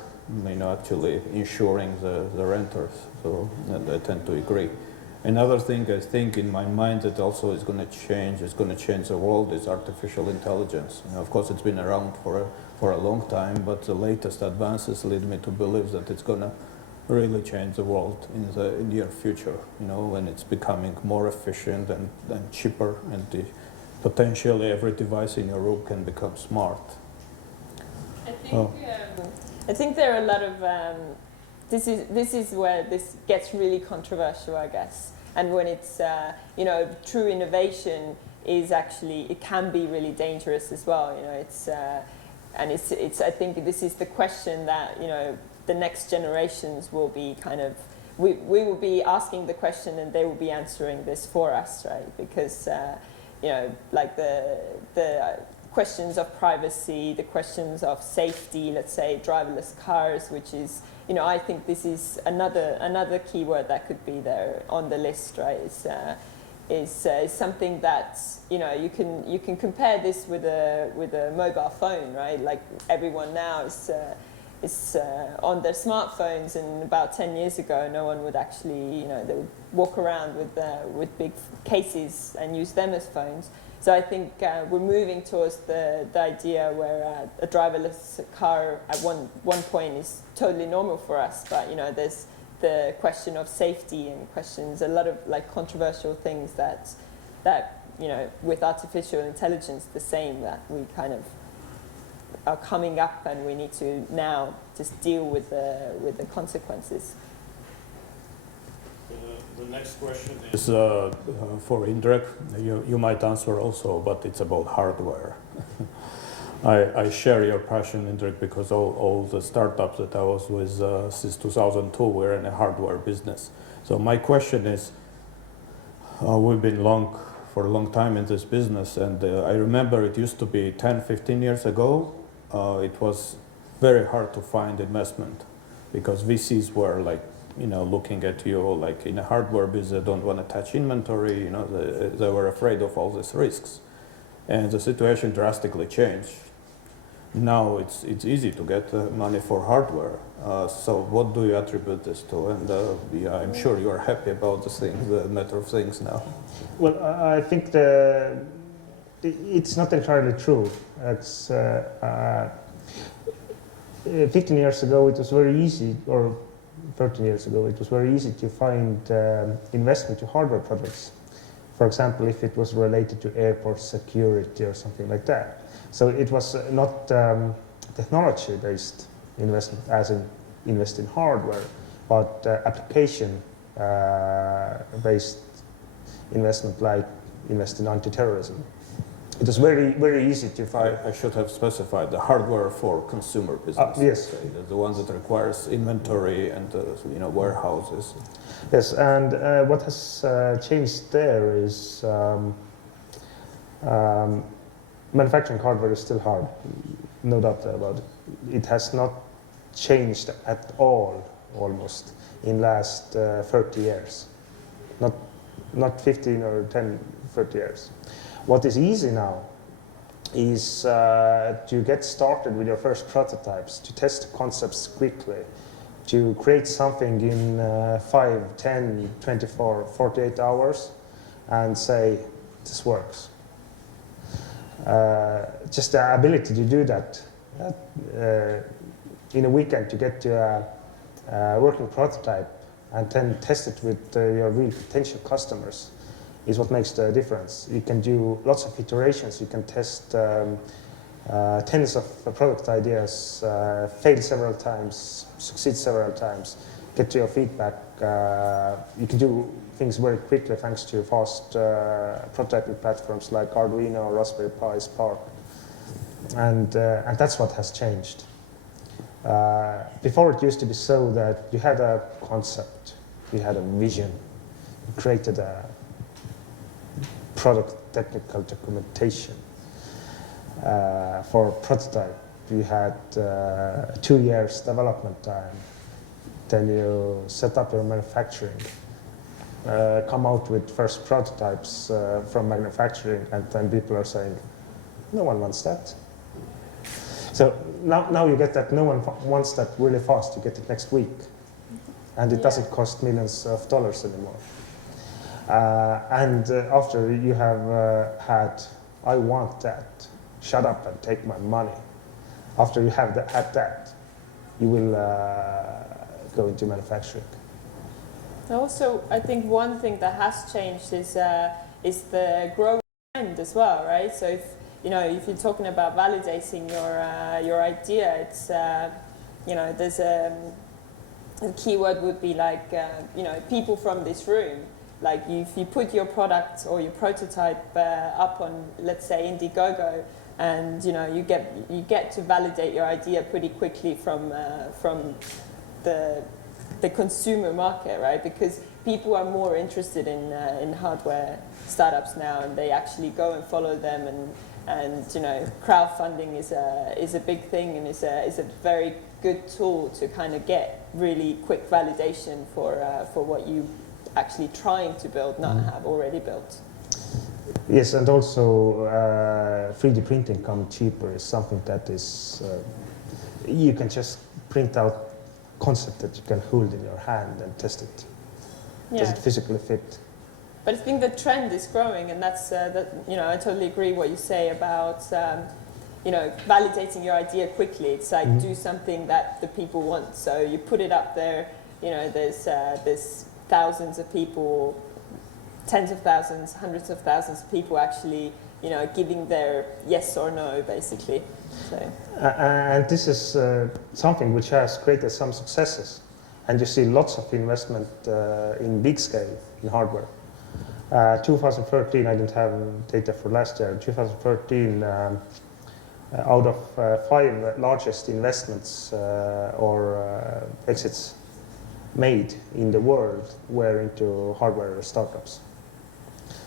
actually insuring the renters. So and I tend to agree. Another thing I think in my mind that also is going to change the world is artificial intelligence. Of course, it's been around for a long time, but the latest advances lead me to believe that it's going to really change the world in the near future. When it's becoming more efficient and cheaper, and potentially every device in your room can become smart. I think there are a lot of this is where this gets really controversial, I guess. And when it's true innovation is actually, it can be really dangerous as well. It's I think this is the question that the next generations will be we will be asking the question, and they will be answering this for us, right? Because like the questions of privacy, the questions of safety, let's say driverless cars, which is, I think this is another keyword that could be there on the list, right? Is something that you can compare this with a mobile phone, right? Like everyone now is on their smartphones, and about 10 years ago, no one would actually, they would walk around with big cases and use them as phones. So I think we're moving towards the idea where a driverless car at one point is totally normal for us. But there's the question of safety and questions, a lot of like controversial things that with artificial intelligence, the same, that we kind of are coming up, and we need to now just deal with the consequences. The next question is for Indrek. You might answer also, but it's about hardware. I share your passion, Indrek, because all the startups that I was with since 2002 were in a hardware business. So my question is, we've been for a long time in this business, and I remember it used to be 10, 15 years ago, it was very hard to find investment, because VCs were like, looking at you like in a hardware business, they don't want to touch inventory, they were afraid of all these risks. And the situation drastically changed. Now it's easy to get money for hardware. So what do you attribute this to? And I'm sure you are happy about the matter of things now. Well, I think it's not entirely true. It's 15 years ago it was very easy, or 13 years ago it was very easy to find investment to hardware projects. For example, if it was related to airport security or something like that. So it was not technology-based investment, as in invest in hardware, but application-based investment, like invest in anti-terrorism. It was very, very easy to find. I should have specified the hardware for consumer business. Yes. The ones that requires inventory and warehouses. Yes, and what has changed there is manufacturing hardware is still hard, no doubt about it. It has not changed at all, almost, in last 30 years. Not 15 or 10, 30 years. What is easy now is to get started with your first prototypes, to test concepts quickly, to create something in 5, 10, 24, 48 hours and say, this works. Just the ability to do that in a weekend, to get to a working prototype and then test it with your real potential customers is what makes the difference. You can do lots of iterations. You can test tens of product ideas, fail several times, succeed several times, get to your feedback. You can do things very quickly thanks to fast prototyping platforms like Arduino, Raspberry Pi, Spark. And that's what has changed. Before it used to be so that you had a concept, you had a vision, you created a product technical documentation. For prototype, you had 2 years development time. Then you set up your manufacturing, come out with first prototypes from manufacturing, and then people are saying, no one wants that. So now you get that no one wants that really fast. You get it next week. And it doesn't cost millions of dollars anymore. After you have had, I want that, shut up and take my money. After you have had that, you will go into manufacturing. Also, I think one thing that has changed is the growing trend as well, right? So if you're talking about validating your idea, it's there's a keyword would be like people from this room. Like if you put your product or your prototype up on, let's say, Indiegogo, and you get to validate your idea pretty quickly from the consumer market, right? Because people are more interested in hardware startups now, and they actually go and follow them, and crowdfunding is a big thing, and is a very good tool to kind of get really quick validation for what you actually trying to build, not have already built. Yes, and also 3D printing come cheaper is something that is you can just print out concept that you can hold in your hand and test it. Yeah. Does it physically fit? But I think the trend is growing, and that's I totally agree what you say about validating your idea quickly. It's like do something that the people want. So you put it up there. There's thousands of people, tens of thousands, hundreds of thousands of people actually giving their yes or no, basically. So. And this is something which has created some successes, and you see lots of investment in big scale in hardware. 2013, I didn't have data for last year. 2013, out of 5 largest investments or exits made in the world were into hardware startups.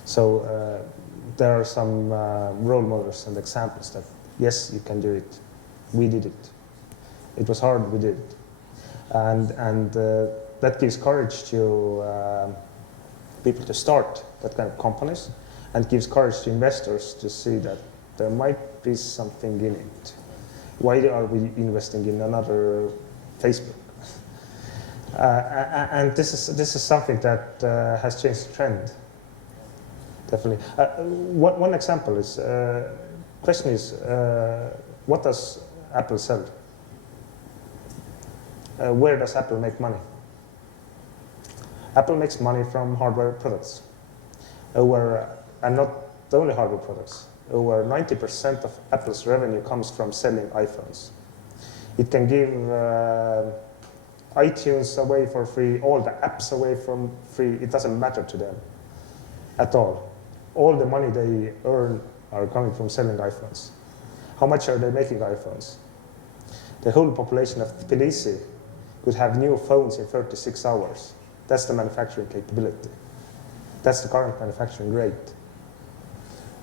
So there are some role models and examples that yes, you can do it. We did it. It was hard, we did it. And that gives courage to people to start that kind of companies, and gives courage to investors to see that there might be something in it. Why are we investing in another Facebook? And this is something that has changed the trend. Definitely. One example is, question is, what does Apple sell? Where does Apple make money? Apple makes money from hardware products. And not only hardware products. Over 90% of Apple's revenue comes from selling iPhones. It can give iTunes away for free, all the apps away from free. It doesn't matter to them at all. All the money they earn are coming from selling iPhones. How much are they making iPhones? The whole population of Tbilisi could have new phones in 36 hours. That's the manufacturing capability. That's the current manufacturing rate.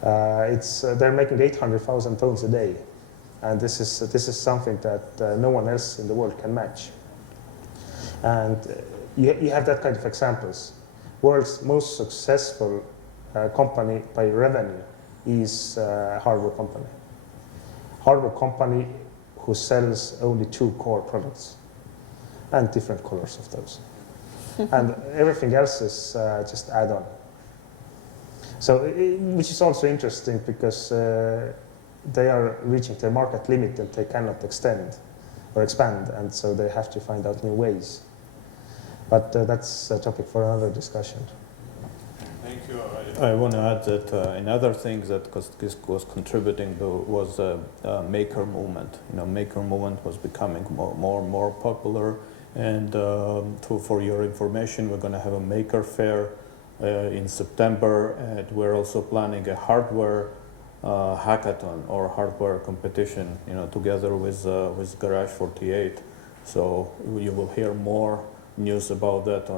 They're making 800,000 phones a day, and this is something that no one else in the world can match. And you have that kind of examples. World's most successful company by revenue is a hardware company. Hardware company who sells only 2 core products and different colors of those. And everything else is just add-on. So, which is also interesting because they are reaching their market limit and they cannot extend or expand, and so they have to find out new ways. But that's a topic for another discussion. Thank you. I want to add that another thing that this was contributing to was maker movement. Maker movement was becoming more and more popular. And for your information, we're going to have a maker fair in September, and we're also planning a hardware hackathon or hardware competition, together with Garage 48. So you will hear more news about that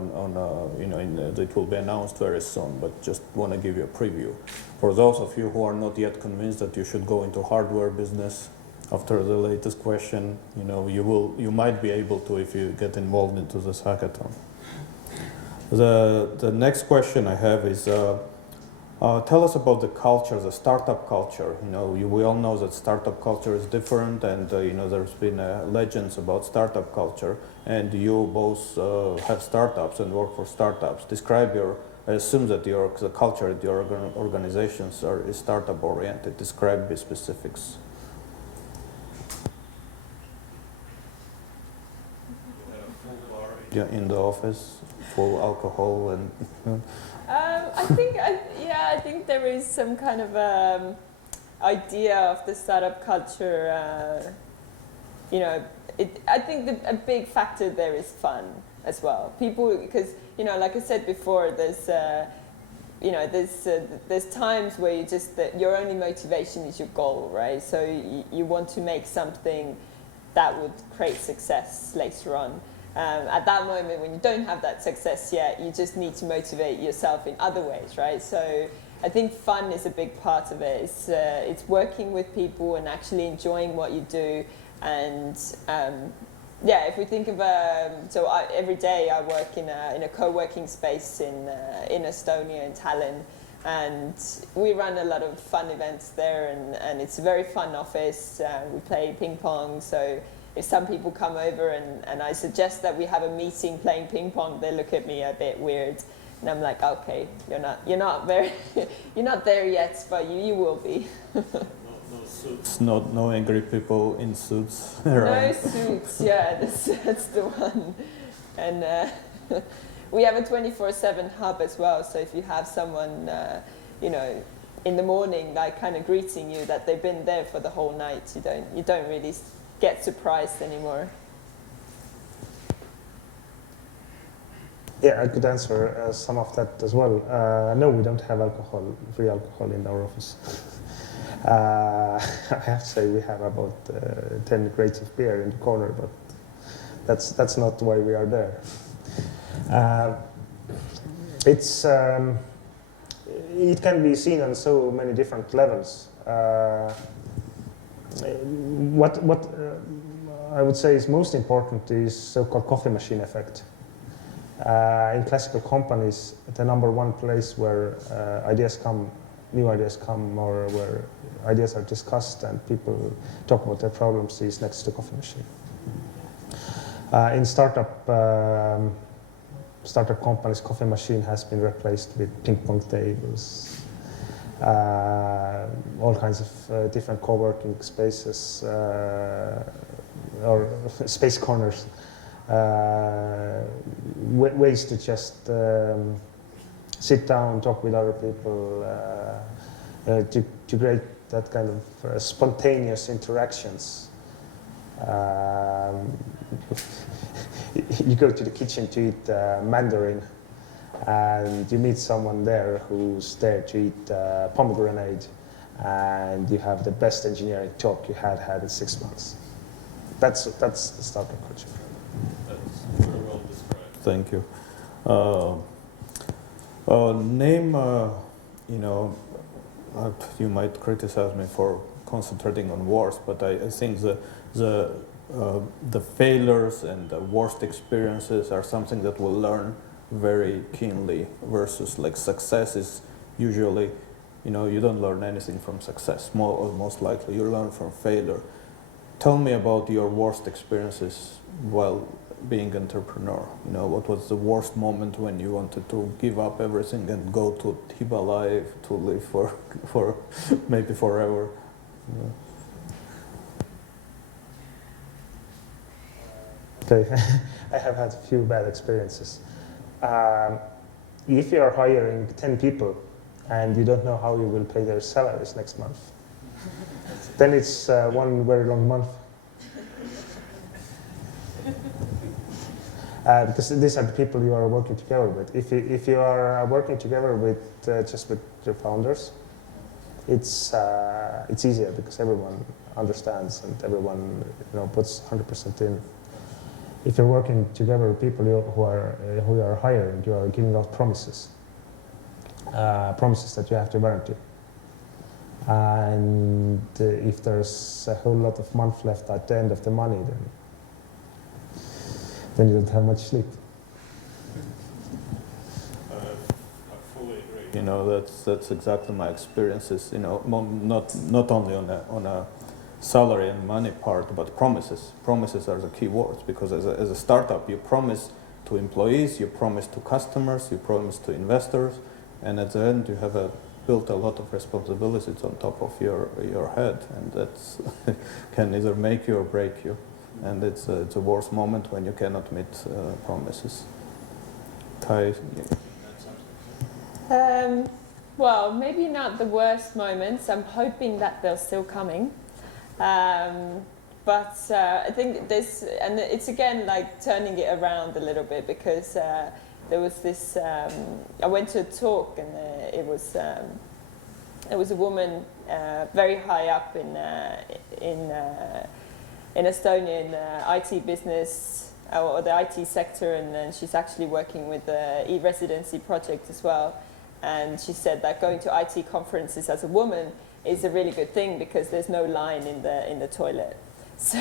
it will be announced very soon, but just want to give you a preview. For those of you who are not yet convinced that you should go into hardware business after the latest question, you might be able to if you get involved into this hackathon. The next question I have is, tell us about the culture, the startup culture. We all know that startup culture is different, and there's been legends about startup culture, and you both have startups and work for startups. I assume that the culture at your organizations is startup oriented. Describe the specifics. Yeah, in the office, full alcohol and. I think there is some kind of idea of the startup culture. I think that a big factor there is fun as well. People, because like I said before, there's times where your only motivation is your goal, right? So you want to make something that would create success later on. At that moment, when you don't have that success yet, you just need to motivate yourself in other ways, right? So I think fun is a big part of it. It's working with people and actually enjoying what you do. And if we think of every day I work in a co-working space in Estonia, in Tallinn, and we run a lot of fun events there, and it's a very fun office. We play ping pong, so if some people come over and I suggest that we have a meeting playing ping pong, they look at me a bit weird, and I'm like, okay, you're not there yet, but you will be. No suits. No angry people in suits around. No suits, yeah, that's the one. And we have a 24/7 hub as well, so if you have someone, in the morning, like kind of greeting you that they've been there for the whole night, you don't really get surprised anymore. Yeah, I could answer some of that as well. No, we don't have free alcohol in our office. I have to say we have about 10 crates of beer in the corner, but that's not why we are there. It can be seen on so many different levels. What I would say is most important is so-called coffee machine effect. In classical companies, the number one place where new ideas come, or where ideas are discussed and people talk about their problems is next to the coffee machine. In startup companies, coffee machine has been replaced with ping pong tables, all kinds of different co-working spaces or space corners, ways to just sit down, talk with other people, to create that kind of spontaneous interactions. You go to the kitchen to eat mandarin, and you meet someone there who's there to eat pomegranate, and you have the best engineering talk you had in 6 months. That's the startup culture. That's very well described. Thank you. Name, you might criticize me for concentrating on wars, but I think the failures and the worst experiences are something that we'll learn very keenly, versus like success is usually, you don't learn anything from success. Most likely you learn from failure. Tell me about your worst experiences while being entrepreneur. What was the worst moment when you wanted to give up everything and go to Himalaya to live for maybe forever? Okay, I have had a few bad experiences. If you are hiring 10 people and you don't know how you will pay their salaries next month, then it's one very long month. Because these are the people you are working together with. If you are working together with just with your founders, it's easier because everyone understands and everyone puts 100% in. If you're working together with people who are hiring, you are giving out promises that you have to guarantee. And if there's a whole lot of month left at the end of the money, then you don't have much sleep. I fully agree. That's exactly my experiences. Not only on a salary and money part, but promises. Promises are the key words, because as a startup, you promise to employees, you promise to customers, you promise to investors, and at the end, you have built a lot of responsibilities on top of your head, and that's can either make you or break you. And it's a worse moment when you cannot meet promises. Kai? Well, maybe not the worst moments. I'm hoping that they're still coming. But I think this, and it's again like turning it around a little bit, because there was this, I went to a talk, and it was a woman very high up in Estonia in the IT business or the IT sector, and then she's actually working with the e-residency project as well. And she said that going to IT conferences as a woman is a really good thing because there's no line in the toilet. So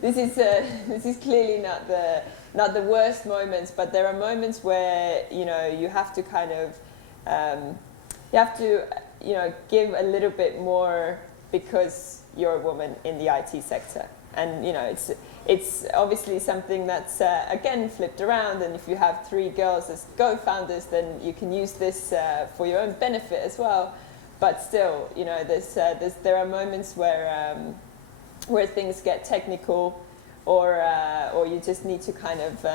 this is clearly not the worst moments, but there are moments where you have to kind of give a little bit more because you're a woman in the IT sector. And it's obviously something that's again flipped around. And if you have 3 girls as co-founders, then you can use this for your own benefit as well. But still, there are moments where things get technical, or you just need to kind of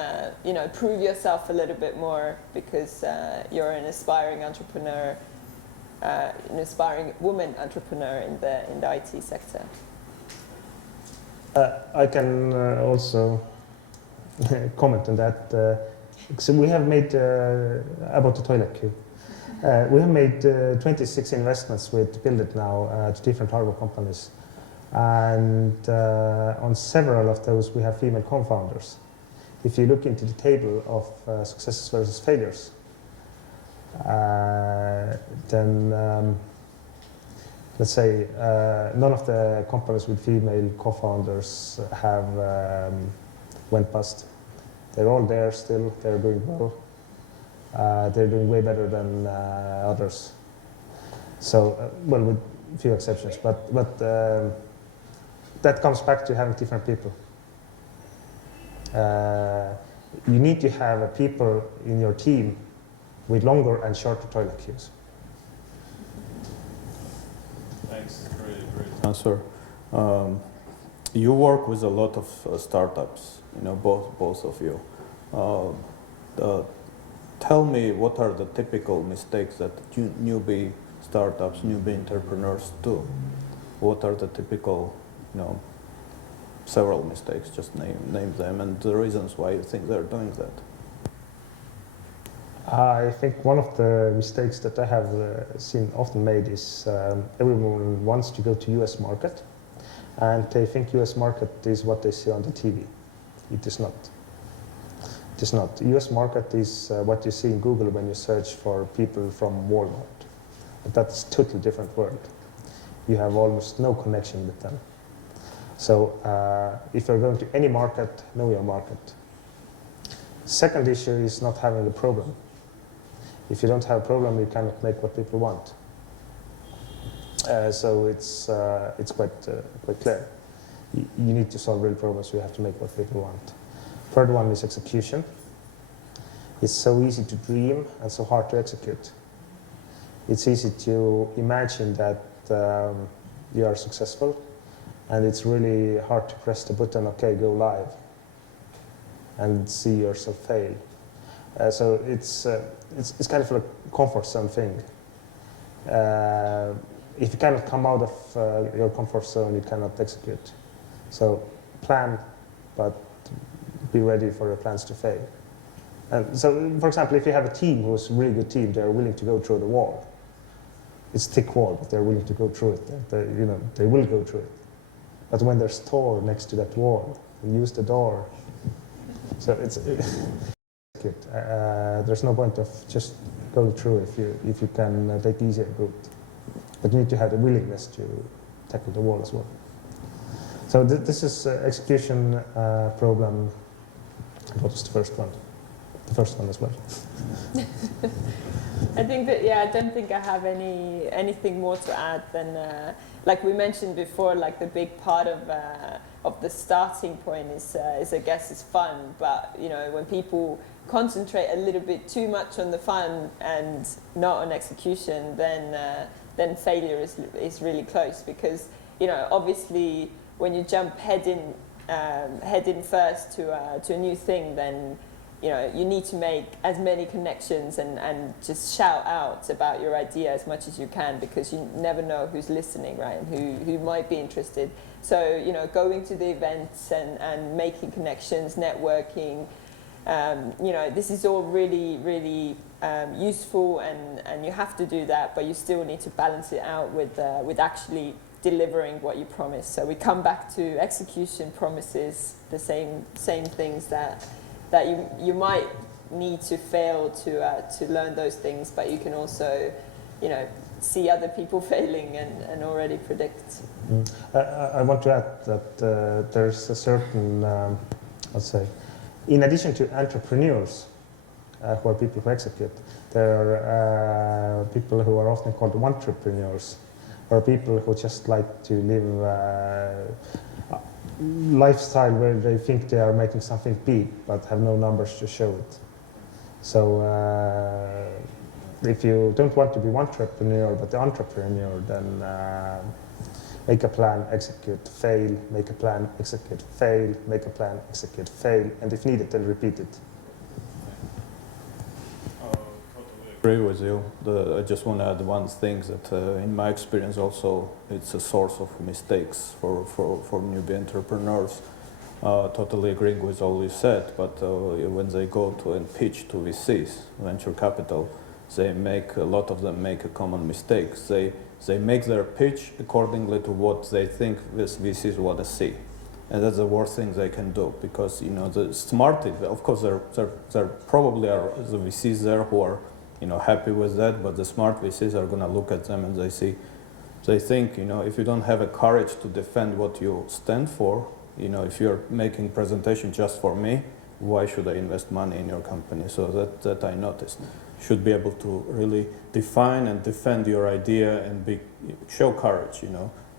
prove yourself a little bit more because you're an aspiring entrepreneur, an aspiring woman entrepreneur in the IT sector. I can also comment on that. So we have made, about the toilet queue, we have made 26 investments with Build It now to different hardware companies. And on several of those, we have female co-founders. If you look into the table of successes versus failures, then let's say none of the companies with female co-founders have went bust. They're all there still. They're doing well. They're doing way better than others. So, well, with a few exceptions, but that comes back to having different people. You need to have people in your team with longer and shorter toilet queues. Thanks. Great answer. You work with a lot of startups, both of you. Tell me, what are the typical mistakes that newbie startups, newbie entrepreneurs do? What are the typical, several mistakes? Just name them and the reasons why you think they're doing that. I think one of the mistakes that I have seen often made is everyone wants to go to US market, and they think US market is what they see on the TV. It is not. It is not. US market is what you see in Google when you search for people from Walmart. But that's a totally different world. You have almost no connection with them. So if you're going to any market, know your market. Second issue is not having a problem. If you don't have a problem, you cannot make what people want. So it's quite clear. You need to solve real problems. You have to make what people want. Third one is execution. It's so easy to dream and so hard to execute. It's easy to imagine that you are successful, and it's really hard to press the button, okay, go live. and see yourself fail. So it's kind of a comfort zone thing. If you cannot come out of your comfort zone, you cannot execute. So plan, but be ready for your plans to fail. And so, for example, if you have a team who's a really good team, they're willing to go through the wall. It's a thick wall, but they're willing to go through it. They will go through it. But when there's door next to that wall, you use the door. So it's good. There's no point of just going through if you can take easier route. But you need to have the willingness to tackle the wall as well. So this is execution problem. What was the first one? The first one as well. I think that, yeah, I don't think I have anything more to add than, like we mentioned before, like the big part of the starting point is I guess, is fun. But, when people concentrate a little bit too much on the fun and not on execution, then failure is really close. Because, obviously, when you jump head in first to a new thing, then you need to make as many connections and just shout out about your idea as much as you can, because you never know who's listening, right, and who might be interested. So, going to the events and making connections, networking, this is all really, really useful, and you have to do that, but you still need to balance it out with actually delivering what you promise. So we come back to execution, promises, the same things that you might need to fail to learn those things, but you can also, see other people failing and already predict. I want to add that there's a certain, let's say, in addition to entrepreneurs, who are people who execute, there are people who are often called entrepreneurs, or people who just like to live a lifestyle where they think they are making something big but have no numbers to show it. So if you don't want to be one entrepreneur but the entrepreneur, then make a plan, execute, fail, make a plan, execute, fail, make a plan, execute, fail, and if needed, then repeat it. Agree with you. I just want to add one thing that in my experience also it's a source of mistakes for newbie entrepreneurs. Totally agreeing with all you said, but when they go to and pitch to VCs, venture capital, a lot of them make a common mistake. They make their pitch accordingly to what they think these VCs want to see. And that's the worst thing they can do, because the smart, of course there probably are the VCs there who are happy with that, but the smart VCs are going to look at them and they think, if you don't have a courage to defend what you stand for, if you're making presentation just for me, why should I invest money in your company? So that I noticed. Should be able to really define and defend your idea and show courage,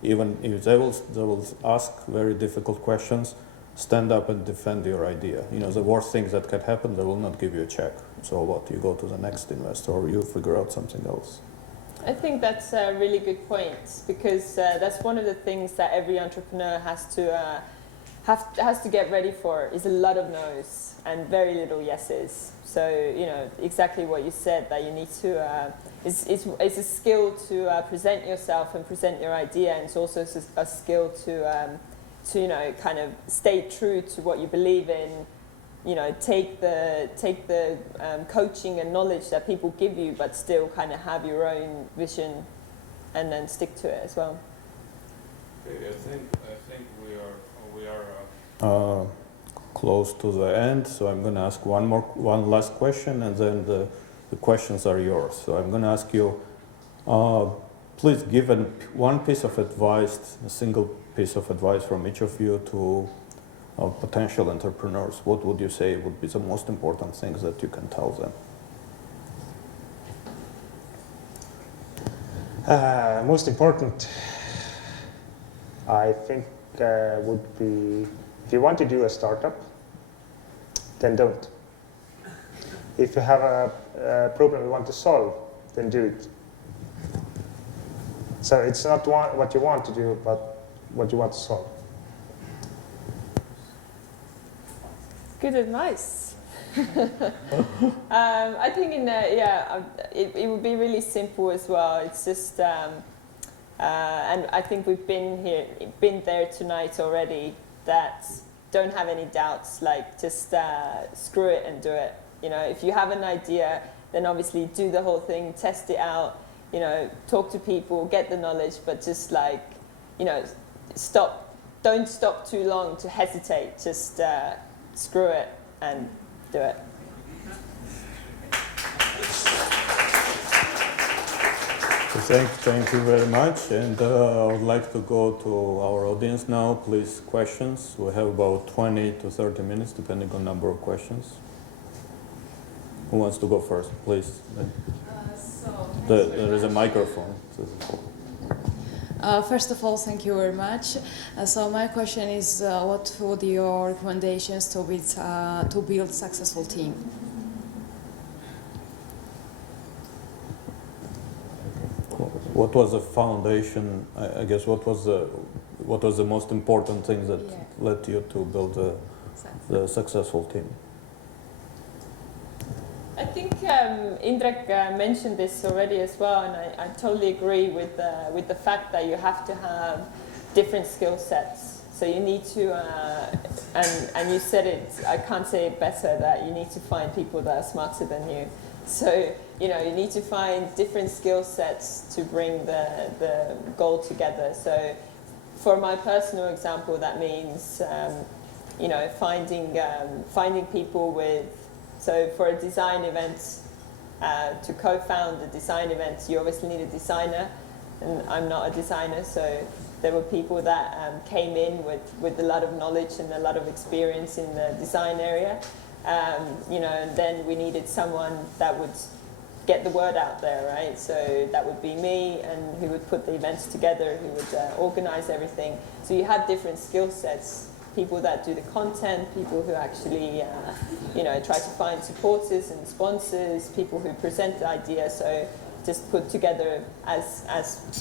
Even if they will ask very difficult questions, stand up and defend your idea. The worst things that can happen, they will not give you a check. So what? You go to the next investor or you figure out something else. I think that's a really good point, because that's one of the things that every entrepreneur has to get ready for, is a lot of no's and very little yeses. So exactly what you said, that you need to it's a skill to present yourself and present your idea, and it's also a skill to kind of stay true to what you believe in. Take the coaching and knowledge that people give you, but still kind of have your own vision, and then stick to it as well. Okay, I think we are close to the end, so I'm going to ask one last question, and then the questions are yours. So I'm going to ask you, please give one piece of advice, a single piece of advice from each of you to potential entrepreneurs. What would you say would be the most important things that you can tell them? Most important, I think, would be, if you want to do a startup, then don't. If you have a problem you want to solve, then do it. So it's not what you want to do, but what you want to solve. Good advice. I think it would be really simple as well. It's just, and I think we've been there tonight already. That don't have any doubts. Like just screw it and do it. You know, if you have an idea, then obviously do the whole thing, test it out. You know, talk to people, get the knowledge, but just like, you know, don't stop too long to hesitate. Just screw it and do it. Thank you very much, and I would like to go to our audience now. Please, questions. We have about 20 to 30 minutes, depending on number of questions. Who wants to go first, please? There is a microphone. First of all, thank you very much. So my question is, what would your recommendations to build a successful team? What was the foundation? I guess what was the most important thing that led you to build the successful team? I think Indrek mentioned this already as well, and I totally agree with the fact that you have to have different skill sets. So you need to, and you said it, I can't say it better, that you need to find people that are smarter than you. So, you know, you need to find different skill sets to bring the goal together. So for my personal example, that means, you know, finding people with, so for a design event, to co-found a design event, you obviously need a designer, and I'm not a designer, so there were people that came in with a lot of knowledge and a lot of experience in the design area. You know, and then we needed someone that would get the word out there, right? So that would be me, and who would put the events together, who would organize everything. So you have different skill sets. People that do the content, people who actually, you know, try to find supporters and sponsors, people who present the idea. So just put together as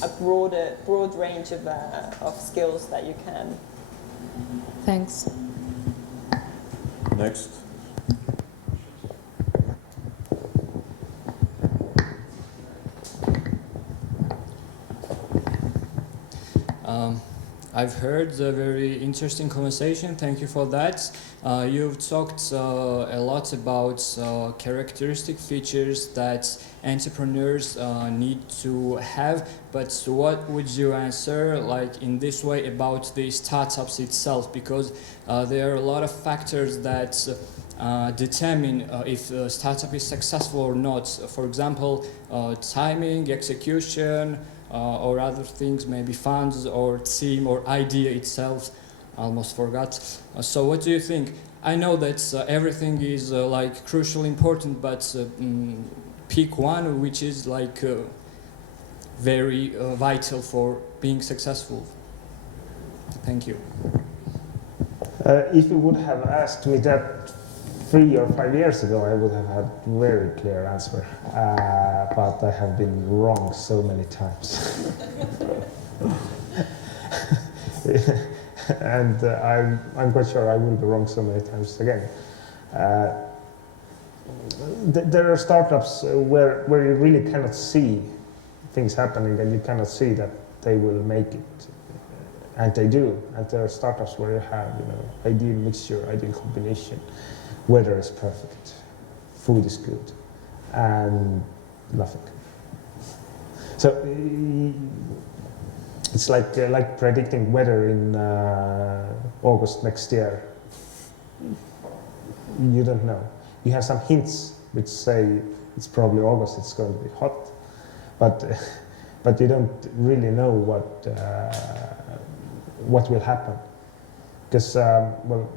a broad range of skills that you can. Thanks. Next. I've heard a very interesting conversation. Thank you for that. You've talked a lot about characteristic features that entrepreneurs need to have, but what would you answer, like in this way, about the startups itself? Because there are a lot of factors that determine if a startup is successful or not. For example, timing, execution, or other things, maybe funds or team or idea itself. Almost forgot. So what do you think? I know that everything is like crucially important, but pick one which is like very vital for being successful. Thank you. If you would have asked me that 3 or 5 years ago, I would have had a very clear answer, but I have been wrong so many times. And I'm quite sure I will be wrong so many times again. There are startups where you really cannot see things happening, and you cannot see that they will make it, and they do. And there are startups where you have, you know, ideal mixture, ideal combination. Weather is perfect, food is good, and nothing. So it's like predicting weather in August next year. You don't know. You have some hints which say it's probably August, it's going to be hot, but you don't really know what will happen, because well,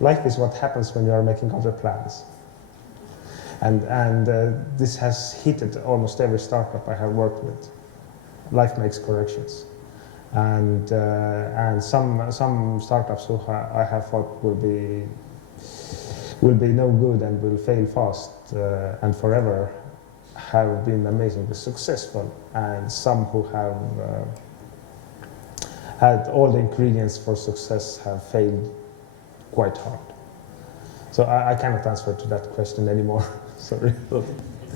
life is what happens when you are making other plans. And this has hit almost every startup I have worked with. Life makes corrections. And some startups who I have thought will be no good and will fail fast and forever have been amazingly successful. And some who have had all the ingredients for success have failed quite hard. So I cannot answer to that question anymore. Sorry. I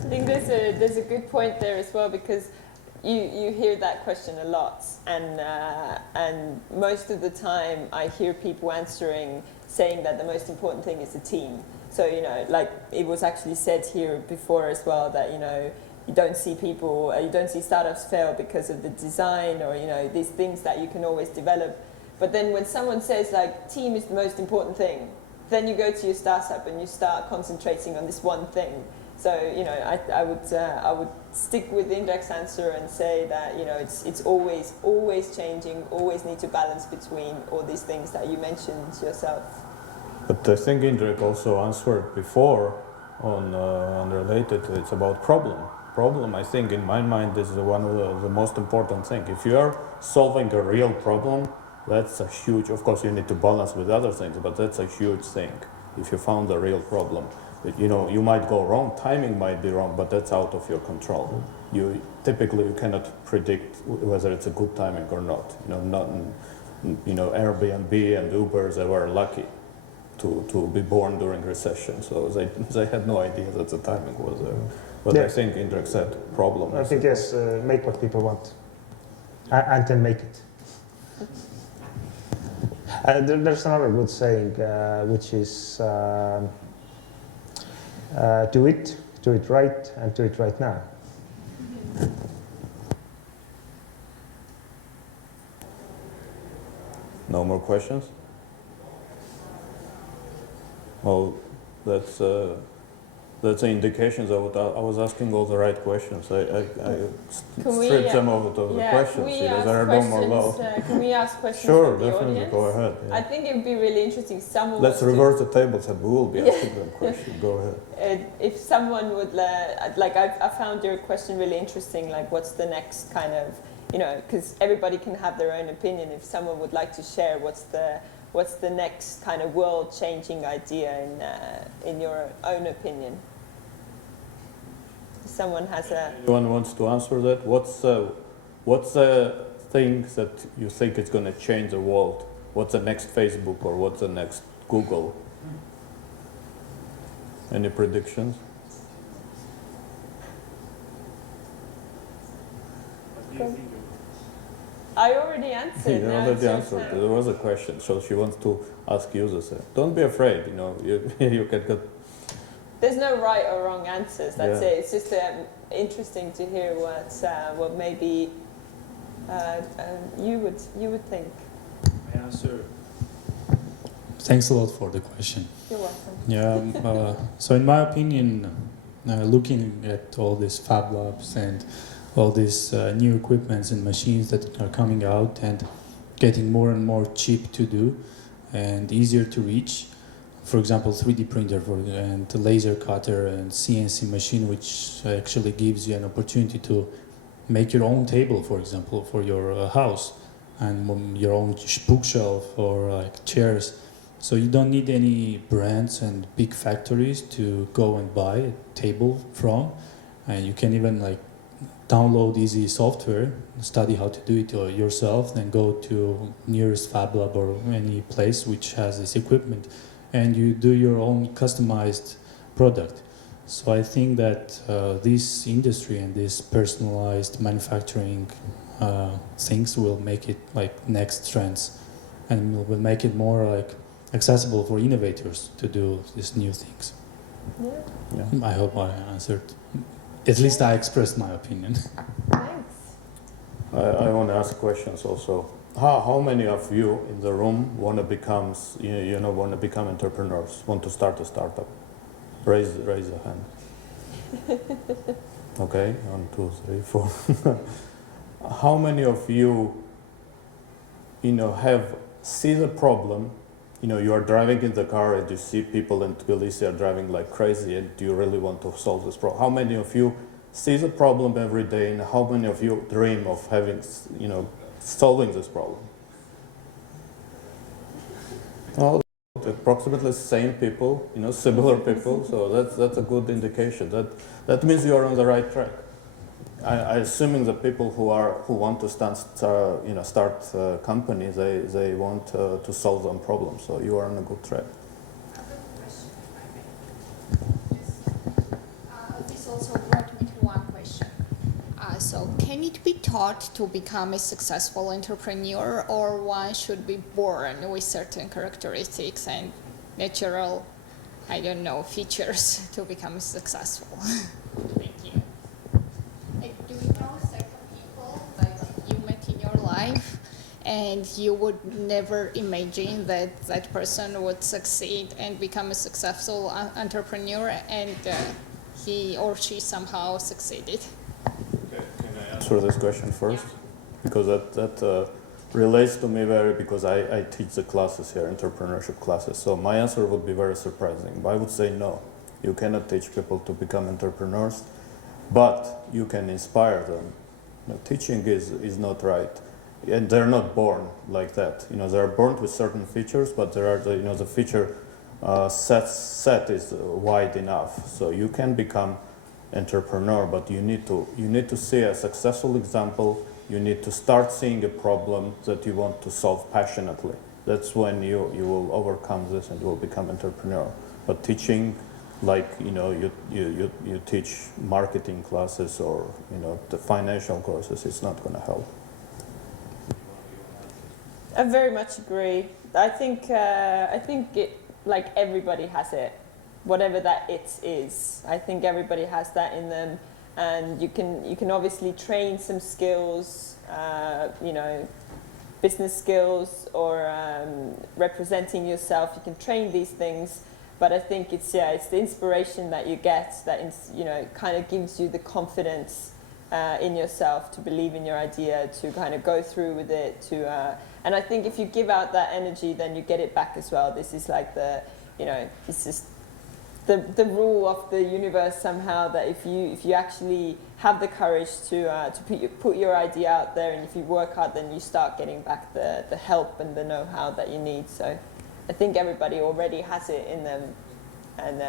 think there's a good point there as well, because you hear that question a lot, and most of the time I hear people answering saying that the most important thing is the team. So, you know, like it was actually said here before as well, that, you know, you don't see people, you don't see startups fail because of the design, or, you know, these things that you can always develop. But then when someone says like team is the most important thing, then you go to your startup and you start concentrating on this one thing. So, you know, I would stick with Indrek's answer and say that, you know, it's always changing, always need to balance between all these things that you mentioned yourself. But I think Indrek also answered before on unrelated. It's about problem. Problem, I think, in my mind, is one of the most important thing. If you are solving a real problem, that's a huge. Of course, you need to balance with other things, but that's a huge thing. If you found a real problem, you know, you might go wrong, timing might be wrong, but that's out of your control. You cannot predict whether it's a good timing or not. You know, Airbnb and Uber, they were lucky to be born during recession, so they had no idea that the timing was there. But yeah. I think Indrek said problem. I think yes, make what people want, and then make it. There's another good saying, which is do it right, and do it right now. No more questions? Well, that's an indication that I was asking all the right questions. I stripped them out of the questions. There are no more laws. Can we ask questions Sure, from the definitely, audience? go ahead. Yeah. I think it would be really interesting. Let's reverse the tables and we will be asking them questions. Go ahead. If someone would, like, I found your question really interesting, like what's the next kind of, you know, because everybody can have their own opinion. If someone would like to share what's the next kind of world-changing idea in your own opinion? If someone has a... Anyone wants to answer that? What's the thing that you think is going to change the world? What's the next Facebook or what's the next Google? Any predictions? I already answered. You already answered. There was a question, so she wants to ask you the same. Don't be afraid. You know, you can get. There's no right or wrong answers. That's Yeah. it. It's just interesting to hear what maybe you would think. My answer. Thanks a lot for the question. You're welcome. Yeah. So in my opinion, looking at all these fab labs and all these new equipments and machines that are coming out and getting more and more cheap to do and easier to reach. For example, 3D printer and laser cutter and CNC machine, which actually gives you an opportunity to make your own table, for example, for your house, and your own bookshelf or like chairs. So you don't need any brands and big factories to go and buy a table from, and you can even like download easy software, study how to do it yourself, then go to nearest fab lab or any place which has this equipment, and you do your own customized product. So I think that this industry and this personalized manufacturing things will make it like next trends, and will make it more like accessible for innovators to do these new things. Yeah. I hope I answered. At least I expressed my opinion. Thanks. I want to ask questions also. How many of you in the room want to become entrepreneurs? Want to start a startup? Raise a hand. Okay, 1, 2, 3, 4. How many of you, see the problem? You are driving in the car and you see people in Tbilisi are driving like crazy, and do you really want to solve this problem? How many of you see the problem every day, and how many of you dream of having, solving this problem? Well, approximately the same people, similar people. So that's a good indication. That means you are on the right track. I assuming the people who want to start companies, they want to solve some problems. So you are on a good track. also brought me to one question. So can it be taught to become a successful entrepreneur, or one should be born with certain characteristics and natural, I don't know, features to become successful? Thank you. Like, do you know certain people that you met in your life and you would never imagine that that person would succeed and become a successful entrepreneur, and he or she somehow succeeded? Can I Answer this question first, because that relates to me because I teach the classes here, entrepreneurship classes. So my answer would be very surprising. But I would say no, you cannot teach people to become entrepreneurs, but you can inspire them. Teaching is not right, and they're not born like that. They're born with certain features, but there are the feature set is wide enough, so you can become entrepreneur, but you need to see a successful example. You need to start seeing a problem that you want to solve passionately. That's when you will overcome this and you will become entrepreneur. But teaching, like you teach marketing classes or the financial courses, it's not going to help. I very much agree. I think it, like, everybody has it, whatever that it is. I think everybody has that in them, and you can obviously train some skills, business skills or representing yourself. You can train these things, but I think it's the inspiration that you get that kind of gives you the confidence in yourself to believe in your idea, to kind of go through with it, and I think if you give out that energy, then you get it back as well. This is like it's just the rule of the universe somehow, that if you actually have the courage to put your idea out there, and if you work hard, then you start getting back the help and the know-how that you need. So I think everybody already has it in them, and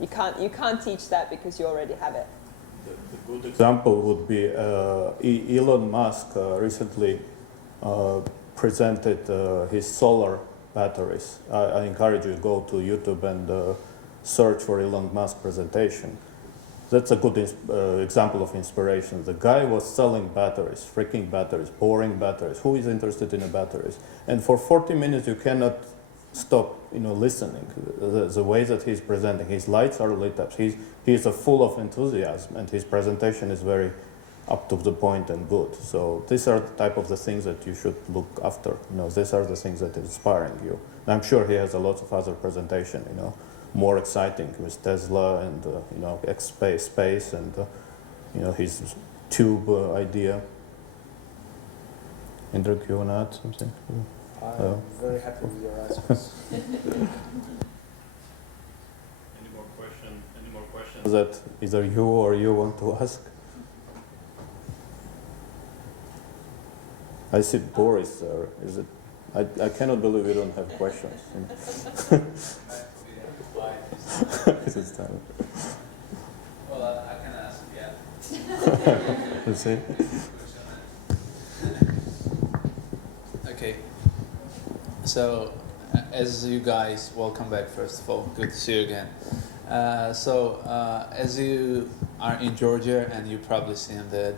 you can't teach that because you already have it. The good example would be Elon Musk recently presented his solar batteries. I encourage you to go to YouTube and search for Elon Musk presentation. That's a good example of inspiration. The guy was selling batteries, freaking batteries, boring batteries. Who is interested in the batteries? And for 40 minutes you cannot stop listening. The way that he's presenting, his lights are lit up. He's full of enthusiasm, and his presentation is very up to the point and good. So these are the type of the things that you should look after. These are the things that are inspiring you. And I'm sure he has a lot of other presentation, more exciting with Tesla and space and his tube idea. Indrek, you want to add something? I'm very happy with your answers. Any more questions? That either you or you want to ask? I see Boris there. Is it? I cannot believe you don't have questions. Well, I can ask, yeah. Let's see. Okay. So, as you guys, welcome back first of all. Good to see you again. As you are in Georgia, and you probably seem that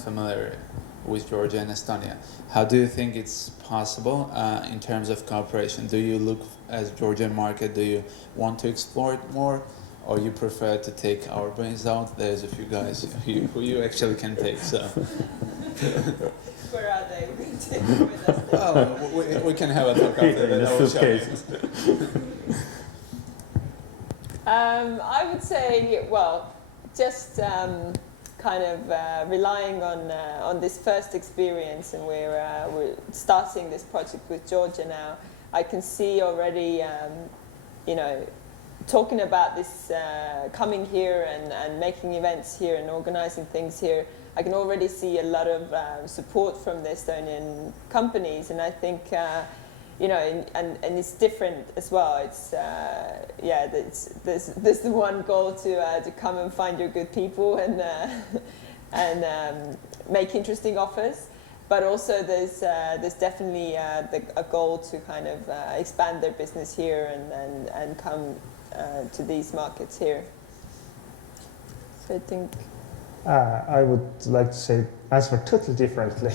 familiar with Georgia and Estonia, how do you think it's possible in terms of cooperation? Do you look as Georgian market? Do you want to explore it more, or you prefer to take our brains out? There's a few guys who you actually can take. So. Where are they? We can take them with us. Oh, we can have a talk after that. I will show you. I would say, well, just kind of relying on this first experience, and we're starting this project with Georgia now. I can see already, talking about this, coming here and making events here and organizing things here. I can already see a lot of support from the Estonian companies, and I think, and it's different as well. It's there's the one goal to come and find your good people and make interesting offers, but also there's definitely a goal to kind of expand their business here and come to these markets here. So I think I would like to say answer totally differently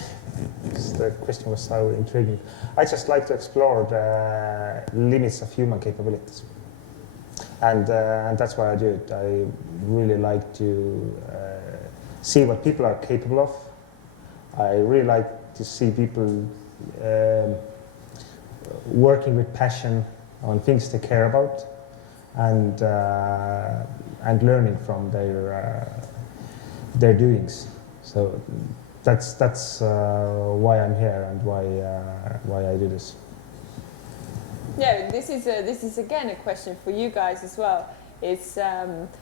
because the question was so intriguing. I just like to explore the limits of human capabilities, and that's why I do it. I really like to see what people are capable of. I really like to see people working with passion on things they care about, and learning from their doings. So that's why I'm here and why I do this. yeah, this is again a question for you guys as well. It's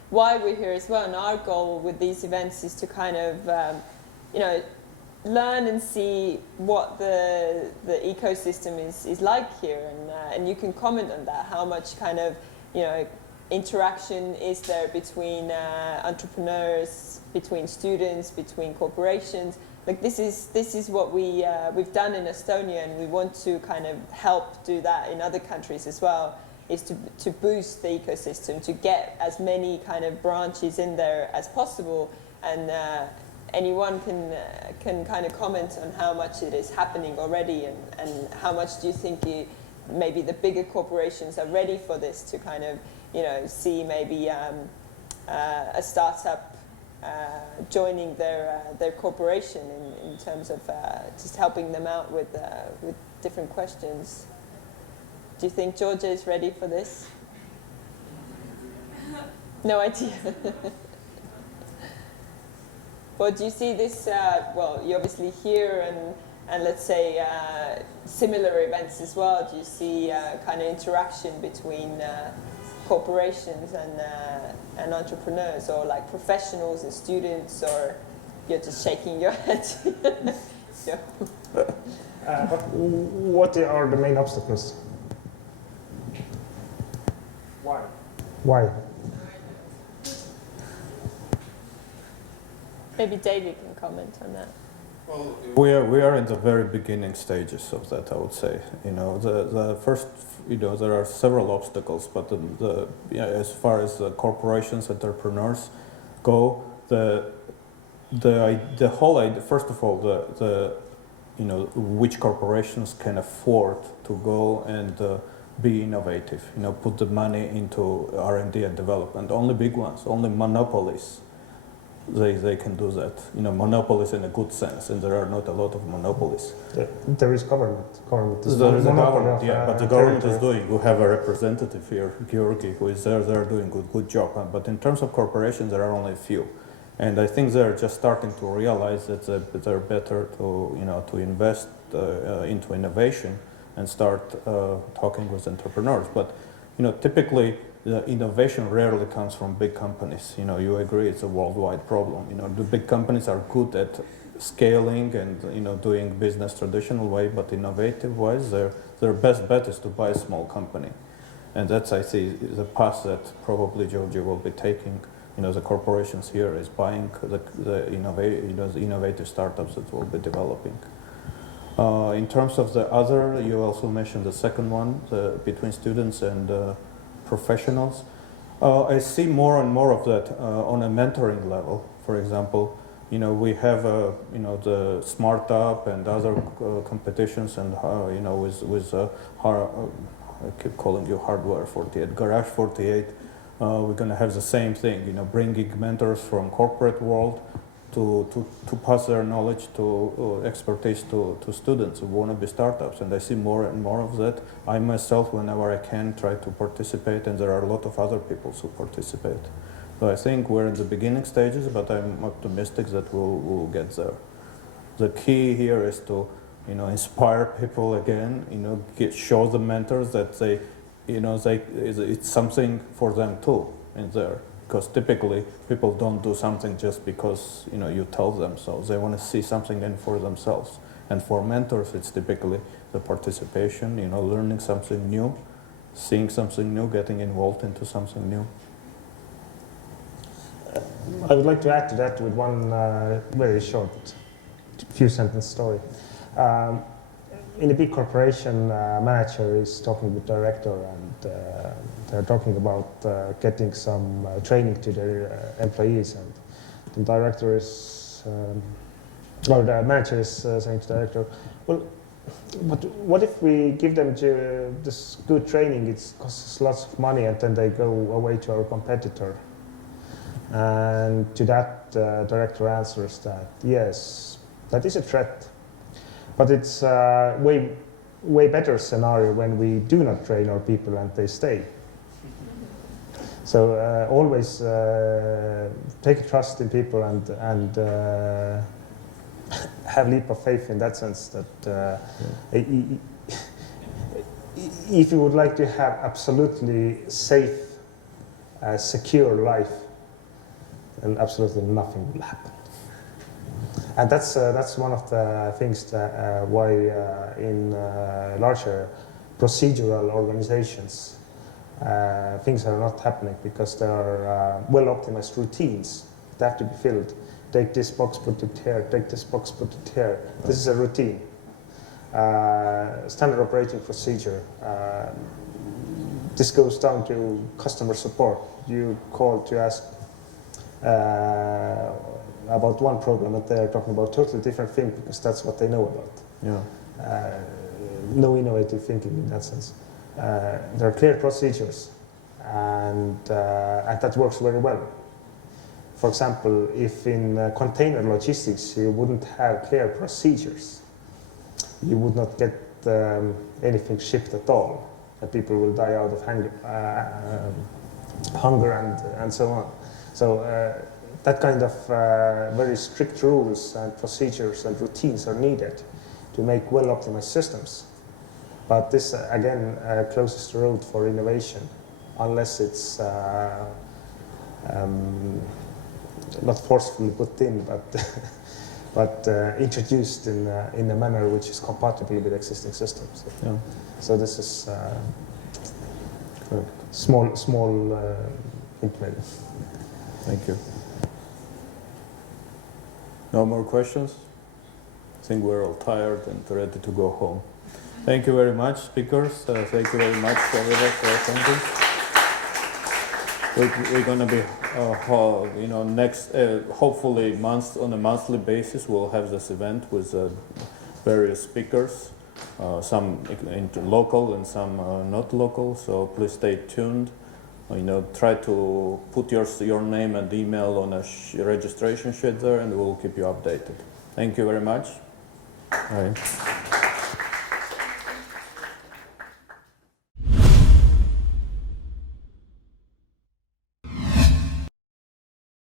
why we're here as well, and our goal with these events is to kind of learn and see what the ecosystem is like here, and you can comment on that. How much kind of interaction is there between entrepreneurs, between students, between corporations? Like this is what we've done in Estonia, and we want to kind of help do that in other countries as well. Is to boost the ecosystem, to get as many kind of branches in there as possible, and anyone can kind of comment on how much it is happening already, and how much do you think maybe the bigger corporations are ready for this, to kind of see maybe a startup joining their corporation in terms of just helping them out with different questions. Do you think Georgia is ready for this? No idea. Well, do you see this, well, you're obviously here and let's say similar events as well. Do you see kind of interaction between corporations and entrepreneurs, or like professionals and students, or you're just shaking your head? Yeah. What are the main obstacles? Why? Maybe David can comment on that. Well, we are in the very beginning stages of that, I would say. The first, there are several obstacles, but as far as the corporations, entrepreneurs go, the whole idea, first of all, which corporations can afford to go and be innovative, put the money into R&D and development. Only big ones, only monopolies, they can do that. Monopolies in a good sense, and there are not a lot of monopolies. There is government. Is there is a government, yeah, but the government is doing. We have a representative here, Georgi, who is there. They're doing a good job. But in terms of corporations, there are only a few, and I think they're just starting to realize that they're better to invest into innovation and start talking with entrepreneurs. But typically the innovation rarely comes from big companies. You agree it's a worldwide problem. The big companies are good at scaling and doing business traditional way, but innovative wise, their best bet is to buy a small company, and that's, I see, the path that probably Georgia will be taking. The corporations here is buying the innovative startups that will be developing. In terms of the other, you also mentioned the second one, between students and professionals. I see more and more of that on a mentoring level. For example, we have the Smart Up and other competitions, and with I keep calling you Hardware 48, Garage 48. We're going to have the same thing. Bringing mentors from corporate world to pass their knowledge to expertise to students who want to be startups, and I see more and more of that. I myself, whenever I can, try to participate, and there are a lot of other people who participate. So I think we're in the beginning stages, but I'm optimistic that we'll get there. The key here is to inspire people again. Show the mentors that it's something for them too in there. Because typically people don't do something just because you tell them so. They want to see something in for themselves. And for mentors, it's typically the participation, learning something new, seeing something new, getting involved into something new. I would like to add to that with one very short, few sentence story. In a big corporation, manager is talking with director, and they're talking about getting some training to their employees, and the director is, or the manager is saying to the director, well, but what if we give them this good training, it costs lots of money, and then they go away to our competitor? And to that, the director answers that, yes, that is a threat, but it's a way better scenario when we do not train our people and they stay. So always take trust in people and have leap of faith in that sense that if you would like to have absolutely safe, secure life, then absolutely nothing will happen. And that's one of the things that why in larger procedural organizations things are not happening, because there are well-optimized routines that have to be filled. Take this box, put it here. Take this box, put it here. This is a routine. Standard operating procedure. This goes down to customer support. You call to ask about one problem, and they're talking about totally different thing because that's what they know about. Yeah. No innovative thinking in that sense. There are clear procedures, and that works very well. For example, if in container logistics you wouldn't have clear procedures, you would not get anything shipped at all, and people will die out of hunger and so on. So that kind of very strict rules and procedures and routines are needed to make well-optimized systems. But this, again, closes the road for innovation, unless it's not forcefully put in, but introduced in a manner which is compatible with existing systems. Yeah. So this is small hint maybe. Thank you. No more questions? I think we're all tired and ready to go home. Thank you very much, speakers. Thank you very much, everyone, for attending. We're going to be, next, hopefully, on a monthly basis, we'll have this event with various speakers, some local and some not local. So please stay tuned. Try to put your name and email on a registration sheet there, and we'll keep you updated. Thank you very much. All right.